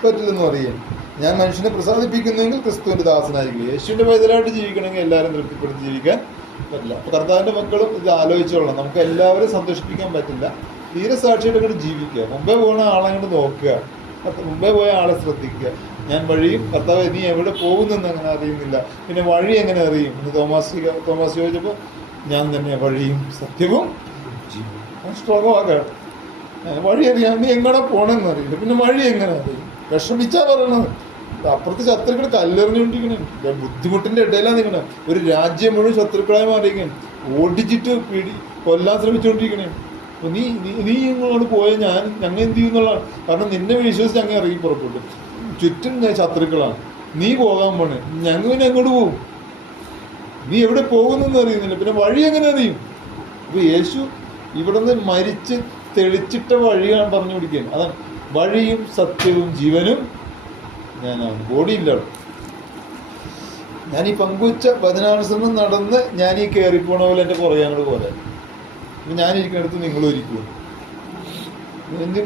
പറ്റില്ലെന്ന് പറയും. ഞാൻ മനുഷ്യനെ പ്രസാദിപ്പിക്കുന്നെങ്കിൽ ക്രിസ്തുവിൻ്റെ ദാസനായിരിക്കും. യേശുവിൻ്റെ പൈതലായിട്ട് ജീവിക്കണമെങ്കിൽ എല്ലാവരും തൃപ്തിപ്പെടുത്തി ജീവിക്കാൻ പറ്റില്ല. അപ്പോൾ കർത്താവിൻ്റെ മക്കളും ഇത് ആലോചിച്ചോളണം. നമുക്ക് എല്ലാവരും സന്തോഷിപ്പിക്കാൻ പറ്റില്ല. ധീരസാക്ഷിയുടെ അങ്ങോട്ട് ജീവിക്കുക. മുമ്പേ പോകുന്ന ആളെ അങ്ങോട്ട് നോക്കുക, മുമ്പേ പോയ ആളെ ശ്രദ്ധിക്കുക. ഞാൻ വഴിയും, കർത്താവ് നീ എവിടെ പോകുന്നെന്ന് അങ്ങനെ അറിയുന്നില്ല, പിന്നെ വഴി എങ്ങനെ അറിയും എന്ന് തോമസ് ചോദിച്ചപ്പോൾ ഞാൻ തന്നെ വഴിയും സത്യവും സ്ട്രോങ് ആകാം. വഴി അറിയാം, നീ എങ്ങനെ പോകണമെന്ന് അറിയില്ല, പിന്നെ വഴി എങ്ങനെ അറിയും? വിഷമിച്ചാ പറയണത്. അപ്പുറത്ത് ശത്രുക്കൾ കല്ലെറിഞ്ഞുകൊണ്ടിരിക്കണം, ബുദ്ധിമുട്ടിൻ്റെ ഇടയിലാണ് നിൽക്കണം. ഒരു രാജ്യം മുഴുവൻ ശത്രുക്കളായി മാറിയിരിക്കണം, ഓടിച്ചിട്ട് കൊല്ലാൻ ശ്രമിച്ചുകൊണ്ടിരിക്കണേ. അപ്പോൾ നീ ഇങ്ങോട്ട് പോയാൽ ഞങ്ങൾ എന്ത് ചെയ്യും എന്നുള്ളതാണ്. കാരണം നിന്നെ വിശ്വസിച്ച് അങ്ങ് ഇറങ്ങി പുറപ്പെട്ടു, ചുറ്റും ശത്രുക്കളാണ്, നീ പോകാൻ പോണേ, ഞങ്ങൾ പിന്നെ എങ്ങോട്ട് പോകും? നീ എവിടെ പോകുന്നെന്ന് അറിയുന്നില്ല, പിന്നെ വഴി എങ്ങനെ അറിയും? അപ്പോൾ യേശു ഇവിടെ നിന്ന് മരിച്ച് തെളിച്ചിട്ട വഴിയാണ് പറഞ്ഞു പിടിക്കുന്നത്. അതാണ് വഴിയും സത്യവും ജീവനും ഞാനാണ്. ബോഡിയില്ല. ഞാൻ ഈ പങ്കുവച്ച വചനാനുസരണം നടന്ന് ഞാൻ ഈ കയറിപ്പോണ പോലെ എൻ്റെ പുറകെ അങ്ങോട്ട് പോലെ ഞാനിരിക്കുന്നിടത്ത് നിങ്ങളും ഇരിക്കും. എന്ത്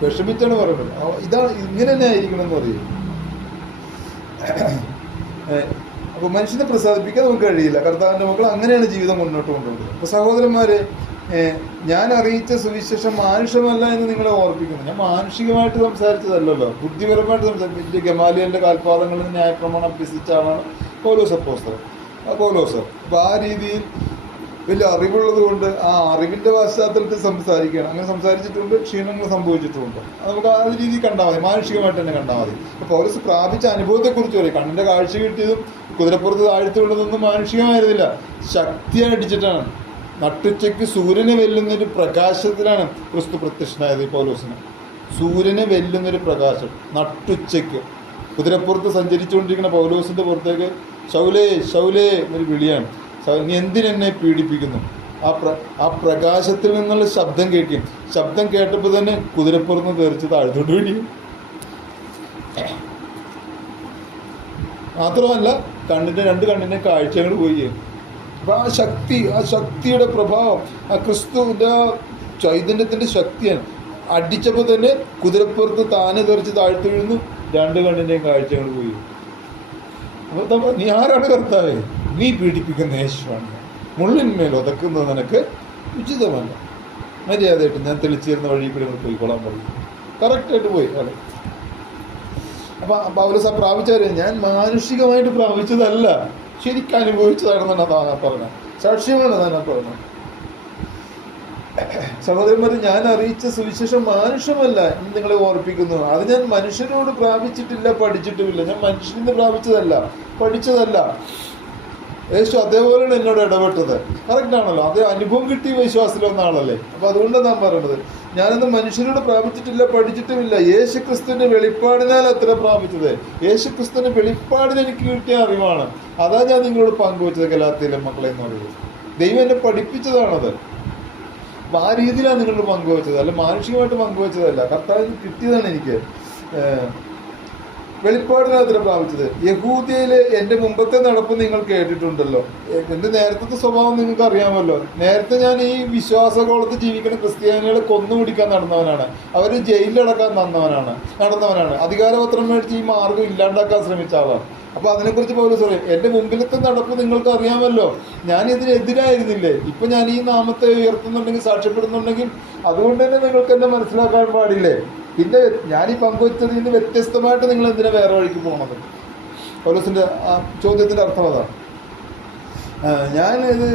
വിഷമിച്ചാണ് പറയുന്നത്. ഇതാണ്, ഇങ്ങനെ തന്നെ ആയിരിക്കണം എന്ന് പറയും. അപ്പോൾ മനുഷ്യനെ പ്രസാദിപ്പിക്കാൻ നമുക്ക് കഴിയില്ല. കർത്താവിൻ്റെ മക്കൾ അങ്ങനെയാണ് ജീവിതം മുന്നോട്ട് കൊണ്ടുപോകുന്നത്. അപ്പോൾ സഹോദരന്മാരെ, ഞാൻ അറിയിച്ച സുവിശേഷം മാനുഷമല്ല എന്ന് നിങ്ങളെ ഓർപ്പിക്കുന്നു. ഞാൻ മാനുഷികമായിട്ട് സംസാരിച്ചതല്ലല്ലോ, ബുദ്ധിപരമായിട്ട് സംസാരിച്ചു. ഗമാലിയലിൻ്റെ കാൽപാദങ്ങളിൽ ന്യായപ്രമാണം അഭ്യസിച്ച ആളാണ് പൗലോസ് അപ്പോസ്തലൻ. പൗലോസ് അപ്പോൾ ആ രീതിയിൽ വലിയ അറിവുള്ളത് കൊണ്ട് ആ അറിവിൻ്റെ പശ്ചാത്തലത്തിൽ സംസാരിക്കുകയാണ്. അങ്ങനെ സംസാരിച്ചിട്ടുണ്ട്, ക്ഷീണങ്ങൾ സംഭവിച്ചിട്ടുണ്ട്. നമുക്ക് ആ രീതിയിൽ കണ്ടാൽ മതി, മാനുഷികമായിട്ട് തന്നെ കണ്ടാൽ മതി. അപ്പോൾ പൗലോസ് പ്രാപിച്ച അനുഭവത്തെക്കുറിച്ച് പറയും. കണ്ണിൻ്റെ കാഴ്ച കിട്ടിയതും കുതിരപ്പുറത്ത് താഴ്ത്തിയുള്ളതൊന്നും മാനുഷികമായിരുന്നില്ല, ശക്തി അടിച്ചിട്ടാണ്. നട്ടുച്ചയ്ക്ക് സൂര്യനെ വെല്ലുന്നൊരു പ്രകാശത്തിലാണ് ക്രിസ്തു പ്രത്യക്ഷനായത്. പൗലോസിന് സൂര്യനെ വെല്ലുന്നൊരു പ്രകാശം നട്ടുച്ചയ്ക്ക് കുതിരപ്പുറത്ത് സഞ്ചരിച്ചുകൊണ്ടിരിക്കുന്ന പൗലോസിൻ്റെ പുറത്തേക്ക് ശൗലേ ശൗലേ എന്നൊരു വിളിയാണ്. നീ എന്തിനെന്നെ പീഡിപ്പിക്കുന്നു? ആ പ്രകാശത്തിൽ നിന്നുള്ള ശബ്ദം കേൾക്കും. ശബ്ദം കേട്ടപ്പോൾ തന്നെ കുതിരപ്പുറത്ത് തെറിച്ച് താഴ്ത്തോട്ട് പിടിക്കും. മാത്രമല്ല രണ്ട് കണ്ണിൻ്റെ കാഴ്ചകൾ പോയി. അപ്പം ആ ശക്തിയുടെ പ്രഭാവം, ആ ക്രിസ്തുവിൻ്റെ ചൈതന്യത്തിൻ്റെ ശക്തിയാണ്. അടിച്ചപ്പോൾ തന്നെ കുതിരപ്പുറത്ത് താനെ തെറിച്ച് താഴ്ത്തു വീഴുന്നു, രണ്ട് കണ്ണിൻ്റെയും കാഴ്ചകൾ പോയി. അപ്പോൾ നീ ആരാണ് കർത്താവേ? നീ പീഡിപ്പിക്കുന്ന യേശുവാണ്. മുള്ളിന്മേൽ ഒതക്കുന്നത് നിനക്ക് ഉചിതമല്ല. മര്യാദയായിട്ട് ഞാൻ തെളിച്ചിരുന്ന വഴി കൂടി നമ്മൾ പോയിക്കൊള്ളാൻ പറയും. കറക്റ്റായിട്ട് പോയി. അതെ. അപ്പം പൗലോസ് പ്രാപിച്ചവരെ ഞാൻ മാനുഷികമായിട്ട് പ്രാപിച്ചതല്ല, ശരിക്കും അനുഭവിച്ചതാണെന്നാണ് താനാ പറഞ്ഞത്. സാക്ഷ്യമാണ് താനാ പറഞ്ഞത്. സഹോദരന്മാർ, ഞാൻ അറിയിച്ച സുവിശേഷം മാനുഷ്യമല്ല എന്ന് നിങ്ങളെ ഓർപ്പിക്കുന്നു. അത് ഞാൻ മനുഷ്യരോട് പ്രാപിച്ചിട്ടില്ല, പഠിച്ചിട്ടുമില്ല. ഞാൻ മനുഷ്യനിൽ നിന്ന് പ്രാപിച്ചതല്ല, പഠിച്ചതല്ല. യേശു അതേപോലെയാണ് എന്നോട് ഇടപെട്ടത്. കറക്റ്റാണല്ലോ, അതേ അനുഭവം കിട്ടിയ വിശ്വാസത്തിലൊന്ന ആളല്ലേ. അപ്പോൾ അതുകൊണ്ടാണ് നാം പറയണത്, ഞാനൊന്നും മനുഷ്യരോട് പ്രാപിച്ചിട്ടില്ല, പഠിച്ചിട്ടുമില്ല. യേശു ക്രിസ്തുവിൻ്റെ വെളിപ്പാടിനാൽ അത്ര പ്രാപിച്ചത്. യേശു ക്രിസ്തുവിൻ്റെ വെളിപ്പാടിന് എനിക്ക് കിട്ടിയ അറിവാണ്. അതാ ഞാൻ നിങ്ങളോട് പങ്കുവച്ചത്. ഗലാത്യയിലെ മക്കളെ എന്ന് പറയുന്നത് ദൈവം എന്നെ പഠിപ്പിച്ചതാണത്. അപ്പം ആ രീതിയിലാണ് നിങ്ങളോട് പങ്കുവച്ചത്, അല്ല മാനുഷികമായിട്ട് പങ്കുവച്ചതല്ല. കർത്താവിന് കിട്ടിയതാണ് എനിക്ക്. വെളിപ്പാടിനകത്ത് പ്രാപിച്ചത്. യഹൂദയിലെ എൻ്റെ മുമ്പത്തെ നടപ്പ് നിങ്ങൾ കേട്ടിട്ടുണ്ടല്ലോ. എൻ്റെ നേരത്തെ സ്വഭാവം നിങ്ങൾക്ക് അറിയാമല്ലോ. നേരത്തെ ഞാൻ ഈ വിശ്വാസകോളത്ത് ജീവിക്കുന്ന ക്രിസ്ത്യാനികളെ കൊന്നുപിടിക്കാൻ നടന്നവനാണ്. അവർ ജയിലിലടക്കാൻ നടന്നവനാണ്. അധികാരപത്രം മേടിച്ച് ഈ മാർഗം ഇല്ലാണ്ടാക്കാൻ ശ്രമിച്ച ആളാണ്. അപ്പോൾ അതിനെക്കുറിച്ച് പൗലോസ് പറയും, എൻ്റെ മുമ്പിലത്തെ നടപ്പ് നിങ്ങൾക്ക് അറിയാമല്ലോ. ഞാൻ ഇതിനെതിരായിരുന്നില്ലേ? ഇപ്പം ഞാൻ ഈ നാമത്തെ ഉയർത്തുന്നുണ്ടെങ്കിൽ, സാക്ഷ്യപ്പെടുന്നുണ്ടെങ്കിൽ, അതുകൊണ്ട് തന്നെ നിങ്ങൾക്ക് എന്നെ മനസ്സിലാക്കാൻ പാടില്ലേ? പിന്നെ ഞാൻ ഈ പങ്കുവച്ചതിൽ നിന്ന് വ്യത്യസ്തമായിട്ട് നിങ്ങൾ എന്തിനാ വേറെ വഴിക്ക് പോകണത്? പൗലോസിൻ്റെ ആ ചോദ്യത്തിൻ്റെ അർത്ഥം അതാണ്. ഞാനിത്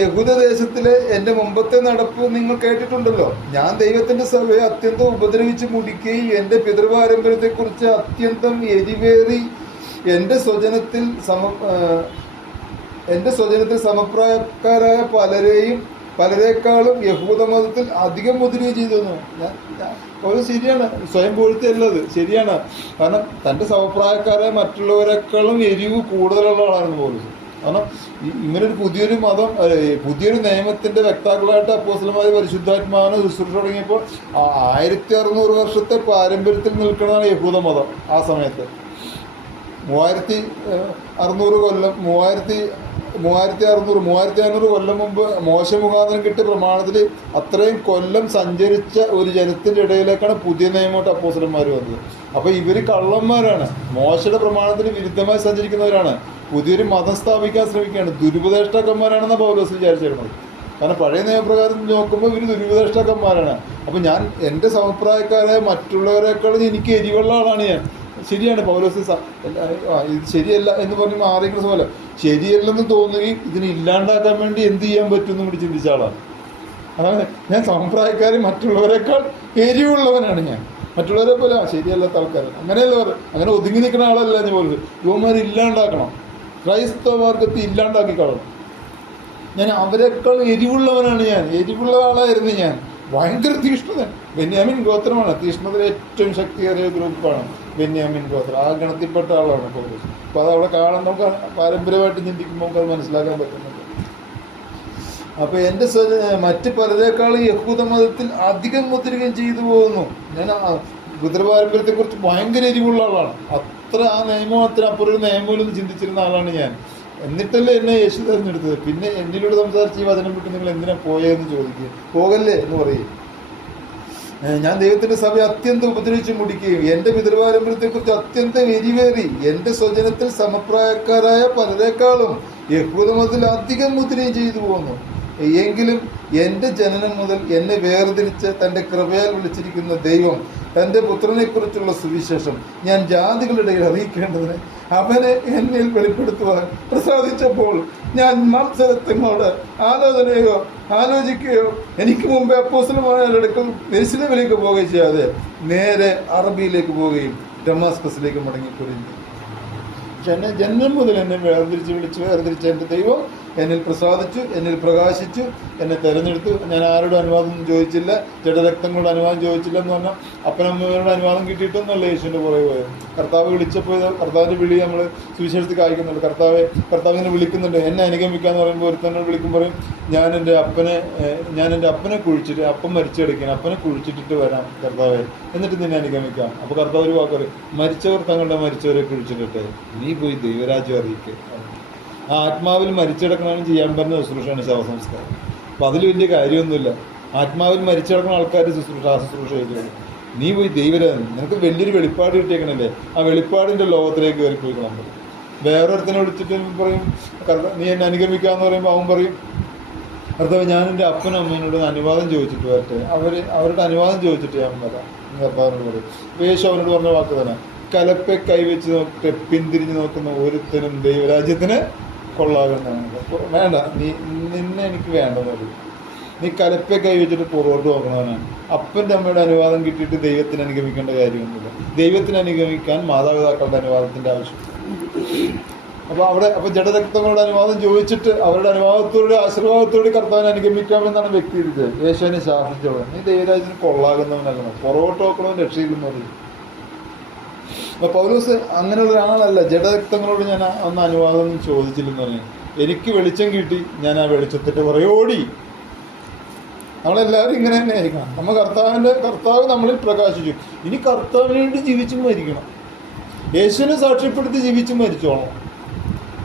യഹൂദദേശത്തിലെ എൻ്റെ മുമ്പത്തെ നടപ്പ് നിങ്ങൾ കേട്ടിട്ടുണ്ടല്ലോ. ഞാൻ ദൈവത്തിൻ്റെ സഭയെ അത്യന്തം ഉപദ്രവിച്ച് മുടിക്കുകയും എൻ്റെ പിതൃപാരമ്പര്യത്തെക്കുറിച്ച് അത്യന്തം എരിവേറി എൻ്റെ സ്വജനത്തിൽ സമപ്രായക്കാരായ പലരേക്കാളും യഹൂദ മതത്തിൽ അധികം മുദ്രയും ചെയ്തു. ഒരു ശരിയാണ്, സ്വയം പൊഴുത്തല്ലത് ശരിയാണ്. കാരണം തൻ്റെ സമപ്രായക്കാരായ മറ്റുള്ളവരെക്കാളും എരിവ് കൂടുതലുള്ള ആളാണെന്ന് പോലും. കാരണം ഇങ്ങനൊരു പുതിയൊരു നിയമത്തിൻ്റെ വക്താക്കളായിട്ട് അപ്പോസ്തലന്മാർ പരിശുദ്ധാത്മാവിനെ ശുശ്രൂഷ തുടങ്ങിയപ്പോൾ 1600 വർഷത്തെ പാരമ്പര്യത്തിൽ നിൽക്കുന്നതാണ് യഹൂദ മതം. ആ സമയത്ത് 3600 കൊല്ലം 3500 കൊല്ലം മുമ്പ് മോശ മുഖാന്തരം കിട്ടിയ പ്രമാണത്തിൽ അത്രയും കൊല്ലം സഞ്ചരിച്ച ഒരു ജനത്തിൻ്റെ ഇടയിലേക്കാണ് പുതിയ നിയമമായിട്ട് അപ്പോസ്തലന്മാർ വന്നത്. അപ്പോൾ ഇവർ കള്ളന്മാരാണ്, മോശയുടെ പ്രമാണത്തിന് വിരുദ്ധമായി സഞ്ചരിക്കുന്നവരാണ്, പുതിയൊരു മതം സ്ഥാപിക്കാൻ ശ്രമിക്കുകയാണ്, ദുരുപദേഷ്ടാക്കന്മാരാണെന്നാണ് പൗലോസ് വിചാരിച്ചിരുന്നത്. കാരണം പഴയ നിയമപ്രകാരം നോക്കുമ്പോൾ ഇവർ ദുരുപദേഷ്ടാക്കന്മാരാണ്. അപ്പോൾ ഞാൻ എൻ്റെ സമപ്രായക്കാരായ മറ്റുള്ളവരെക്കാളും എനിക്ക് എരിവുള്ള ആളാണ് ഞാൻ. ശരിയാണ്, പൗലോസ് ഇത് ശരിയല്ല എന്ന് പറഞ്ഞ് ആരെങ്കിലും പോലെ ശരിയല്ലെന്ന് തോന്നുകയും ഇതിനെ ഇല്ലാണ്ടാക്കാൻ വേണ്ടി എന്ത് ചെയ്യാൻ പറ്റുമെന്ന് കൂടി ചിന്തിച്ച ആളാണ്. അതാണ് ഞാൻ സമപ്രായക്കാർ മറ്റുള്ളവരെക്കാൾ എരിവുള്ളവനാണ് ഞാൻ. മറ്റുള്ളവരെ പോലെ ശരിയല്ലാത്ത ആൾക്കാർ അങ്ങനെയല്ല, അങ്ങനെ ഒതുങ്ങി നിൽക്കുന്ന ആളല്ല ഞാൻ പോലും. യുവമാർ ഇല്ലാണ്ടാക്കണം, ക്രൈസ്തവ മാർഗത്തിൽ ഇല്ലാണ്ടാക്കി കളണം. ഞാൻ അവരെക്കാൾ എരിവുള്ളവനാണ് ഞാൻ, എരിവുള്ള ആളായിരുന്നു ഞാൻ. ഭയങ്കര തീഷ്ണത. ബെന്യാമിൻ ഗോത്രമാണ് തീഷ്ണതയിൽ ഏറ്റവും ശക്തിയേറിയ ഗ്രൂപ്പാണ് ബെന്യാമിൻ ഗോത്രം. ആ ഗണത്തിൽപ്പെട്ട ആളാണ് പൗലോസ്. അപ്പോൾ അത് അവിടെ കാണാൻ നമുക്ക് പാരമ്പര്യമായിട്ട് ചിന്തിക്കുമ്പോൾ നമുക്ക് അത് മനസ്സിലാക്കാൻ പറ്റുന്നുണ്ട്. അപ്പോൾ എൻ്റെ മറ്റ് പലരെക്കാളും യഹൂദ മതത്തിൽ അധികം മുദ്രികം ചെയ്തു പോകുന്നു. ഞാൻ പിതൃപാരമ്പര്യത്തെക്കുറിച്ച് ഭയങ്കര എരിവുള്ള ആളാണ്. അത്ര ആ നിയമത്തിനപ്പുറം ഒരു നിയമമൊന്നും ചിന്തിച്ചിരുന്ന ആളാണ് ഞാൻ. എന്നിട്ടല്ലേ എന്നെ യേശു തിരഞ്ഞെടുത്തത്. പിന്നെ എന്നിലൂടെ സംസാരിച്ച് ഈ വചനം വിട്ട് നിങ്ങൾ എന്തിനാ പോയെന്ന് ചോദിക്കുക, പോകല്ലേ എന്ന് പറയും. ഞാൻ ദൈവത്തിൻ്റെ സഭയെ അത്യന്തം ഉപദ്രവിച്ച് മുടിക്കുകയും എൻ്റെ പിതൃപാരമ്പര്യത്തെക്കുറിച്ച് അത്യന്തം എരിവേറി എൻ്റെ സ്വജനത്തിൽ സമപ്രായക്കാരായ പലരെക്കാളും യഹൂദമതത്തിൽ അധികം മുദ്രയും ചെയ്തു പോകുന്നു. എങ്കിലും എൻ്റെ ജനനം മുതൽ എന്നെ വേർതിരിച്ച് തൻ്റെ കൃപയാൽ വിളിച്ചിരിക്കുന്ന ദൈവം തൻ്റെ പുത്രനെക്കുറിച്ചുള്ള സുവിശേഷം ഞാൻ ജാതികളുടെ ഇടയിൽ അറിയിക്കേണ്ടതിന് അവനെ എന്നിൽ വെളിപ്പെടുത്തുവാൻ പ്രസാദിച്ചപ്പോൾ ഞാൻ മത്സരത്തിനോട് ആലോചിക്കുകയോ എനിക്ക് മുമ്പേ അപ്പോസ്തലന്മാരുടെ അടുക്കൽ യെരൂശലേമിലേക്ക് പോവുകയും ചെയ്യാതെ നേരെ അറബിയിലേക്ക് പോവുകയും ഡമാസ്കസിലേക്ക് മടങ്ങിപ്പോയി. എന്നെ ജന്മം മുതൽ എന്നെ വേർതിരിച്ച എൻ്റെ ദൈവം എന്നിൽ പ്രസാദിച്ചു, എന്നിൽ പ്രകാശിച്ചു, എന്നെ തിരഞ്ഞെടുത്തു. ഞാൻ ആരുടെ അനുവാദമൊന്നും ചോദിച്ചില്ല, ജഡരക്തങ്ങളുടെ അനുവാദം ചോദിച്ചില്ല എന്ന് പറഞ്ഞാൽ അപ്പനമ്മയുടെ അനുവാദം കിട്ടിയിട്ടൊന്നുമല്ല യേശുവിൻ്റെ പുറകെ പോയത്. കർത്താവ് വിളിച്ചപ്പോൾ കർത്താവിൻ്റെ വിളി നമ്മൾ സുവിശേഷത്തിൽ കാണിക്കുന്നുണ്ട്. കർത്താവിനെ വിളിക്കുന്നുണ്ട്. എന്നെ അനുഗമിക്കാന്ന് പറയുമ്പോൾ ഒരുത്തനോട് വിളിക്കുമ്പോൾ പറയും ഞാൻ എൻ്റെ അപ്പനെ കുഴിച്ചിട്ട്, അപ്പം മരിച്ചെടുക്കാൻ അപ്പനെ കുഴിച്ചിട്ടിട്ട് വരാം കർത്താവെ, എന്നിട്ട് നിന്നെ അനുഗമിക്കാം. അപ്പോൾ കർത്താവ് ഒരു വാക്ക് പറയും, മരിച്ചവരെ കുഴിച്ചിട്ടിട്ട് നീ പോയി ദൈവരാജ്യം അറിയിക്കുക. ആ ആത്മാവിൽ മരിച്ചെടുക്കണമെന്ന് ചെയ്യാൻ പറ്റുന്ന ശുശ്രൂഷയാണ് ശവസംസ്കാരം. അപ്പോൾ അതിൽ വലിയ കാര്യമൊന്നുമില്ല. ആത്മാവിൽ മരിച്ചെടുക്കുന്ന ആൾക്കാർ ശുശ്രൂഷ ചെയ്തു. നീ പോയി ദൈവരാജ്യം, നിനക്ക് വലിയൊരു വെളിപ്പാട് കിട്ടിയേക്കണല്ലേ, ആ വെളിപ്പാടിൻ്റെ ലോകത്തിലേക്ക് കയറി പോയിക്കണം. വേറൊരുത്തനെ വിളിച്ചിട്ട് പറയും നീ എന്നെ അനുഗമിക്കാമെന്ന് പറയുമ്പോൾ അവൻ പറയും കർത്താവ് ഞാൻ എൻ്റെ അപ്പനും അമ്മേനോട് അനുവാദം ചോദിച്ചിട്ട് വരട്ടെ, അവരുടെ അനുവാദം ചോദിച്ചിട്ട് ഞാൻ വരാം കർത്താവിനോട് പറയും. യേശു അവനോട് പറഞ്ഞ വാക്ക് തന്നെ, കലപ്പെ കൈവച്ച് നോക്കിട്ട് പിന്തിരിഞ്ഞ് നോക്കുന്ന ഒരുത്തനും ദൈവരാജ്യത്തിന് കൊള്ളാകുന്നതാണ്. വേണ്ട, നിന്നെ എനിക്ക് വേണ്ടെന്ന് പറയും. നീ കലപ്പെ കൈവച്ചിട്ട് പുറകോട്ട് നോക്കണവനാണ്. അപ്പൻ്റെ അമ്മയുടെ അനുവാദം കിട്ടിയിട്ട് ദൈവത്തിന് അനുഗമിക്കേണ്ട കാര്യമൊന്നുമില്ല. ദൈവത്തിന് അനുഗമിക്കാൻ മാതാപിതാക്കളുടെ അനുവാദത്തിൻ്റെ ആവശ്യം. അപ്പോൾ ജഡരക്തങ്ങളുടെ അനുവാദം ചോദിച്ചിട്ട് അവരുടെ അനുവാദത്തോടെ ആശീർവാദത്തോടെ കർത്താവിനെ അനുഗമിക്കാമെന്നാണ് വ്യക്തി എടുത്തത്. യേശുവിനെ ശാസിച്ചോളൂ, നീ ദൈവരാജ്യത്തിന് കൊള്ളാകുന്നവനല്ല, പുറകോട്ട് നോക്കണമെന്ന് രക്ഷയില്ലെന്ന് പറയും. അപ്പോൾ പൗലോസ് അങ്ങനെയുള്ള ഒരാളല്ല. ജഡരക്തങ്ങളോട് ഞാൻ അന്ന് അനുവാദമൊന്നും ചോദിച്ചില്ലെന്ന് പറഞ്ഞു. എനിക്ക് വെളിച്ചം കിട്ടി, ഞാൻ ആ വെളിച്ചത്തിൻ്റെ പുറകെ ഓടി. നമ്മളെല്ലാവരും ഇങ്ങനെ തന്നെ ആയിരിക്കണം. കർത്താവ് നമ്മളിൽ പ്രകാശിച്ചു. ഇനി കർത്താവിന് വേണ്ടി ജീവിച്ചും മരിക്കണം. യേശുവിനെ സാക്ഷ്യപ്പെടുത്തി ജീവിച്ചും മരിച്ചോളണം.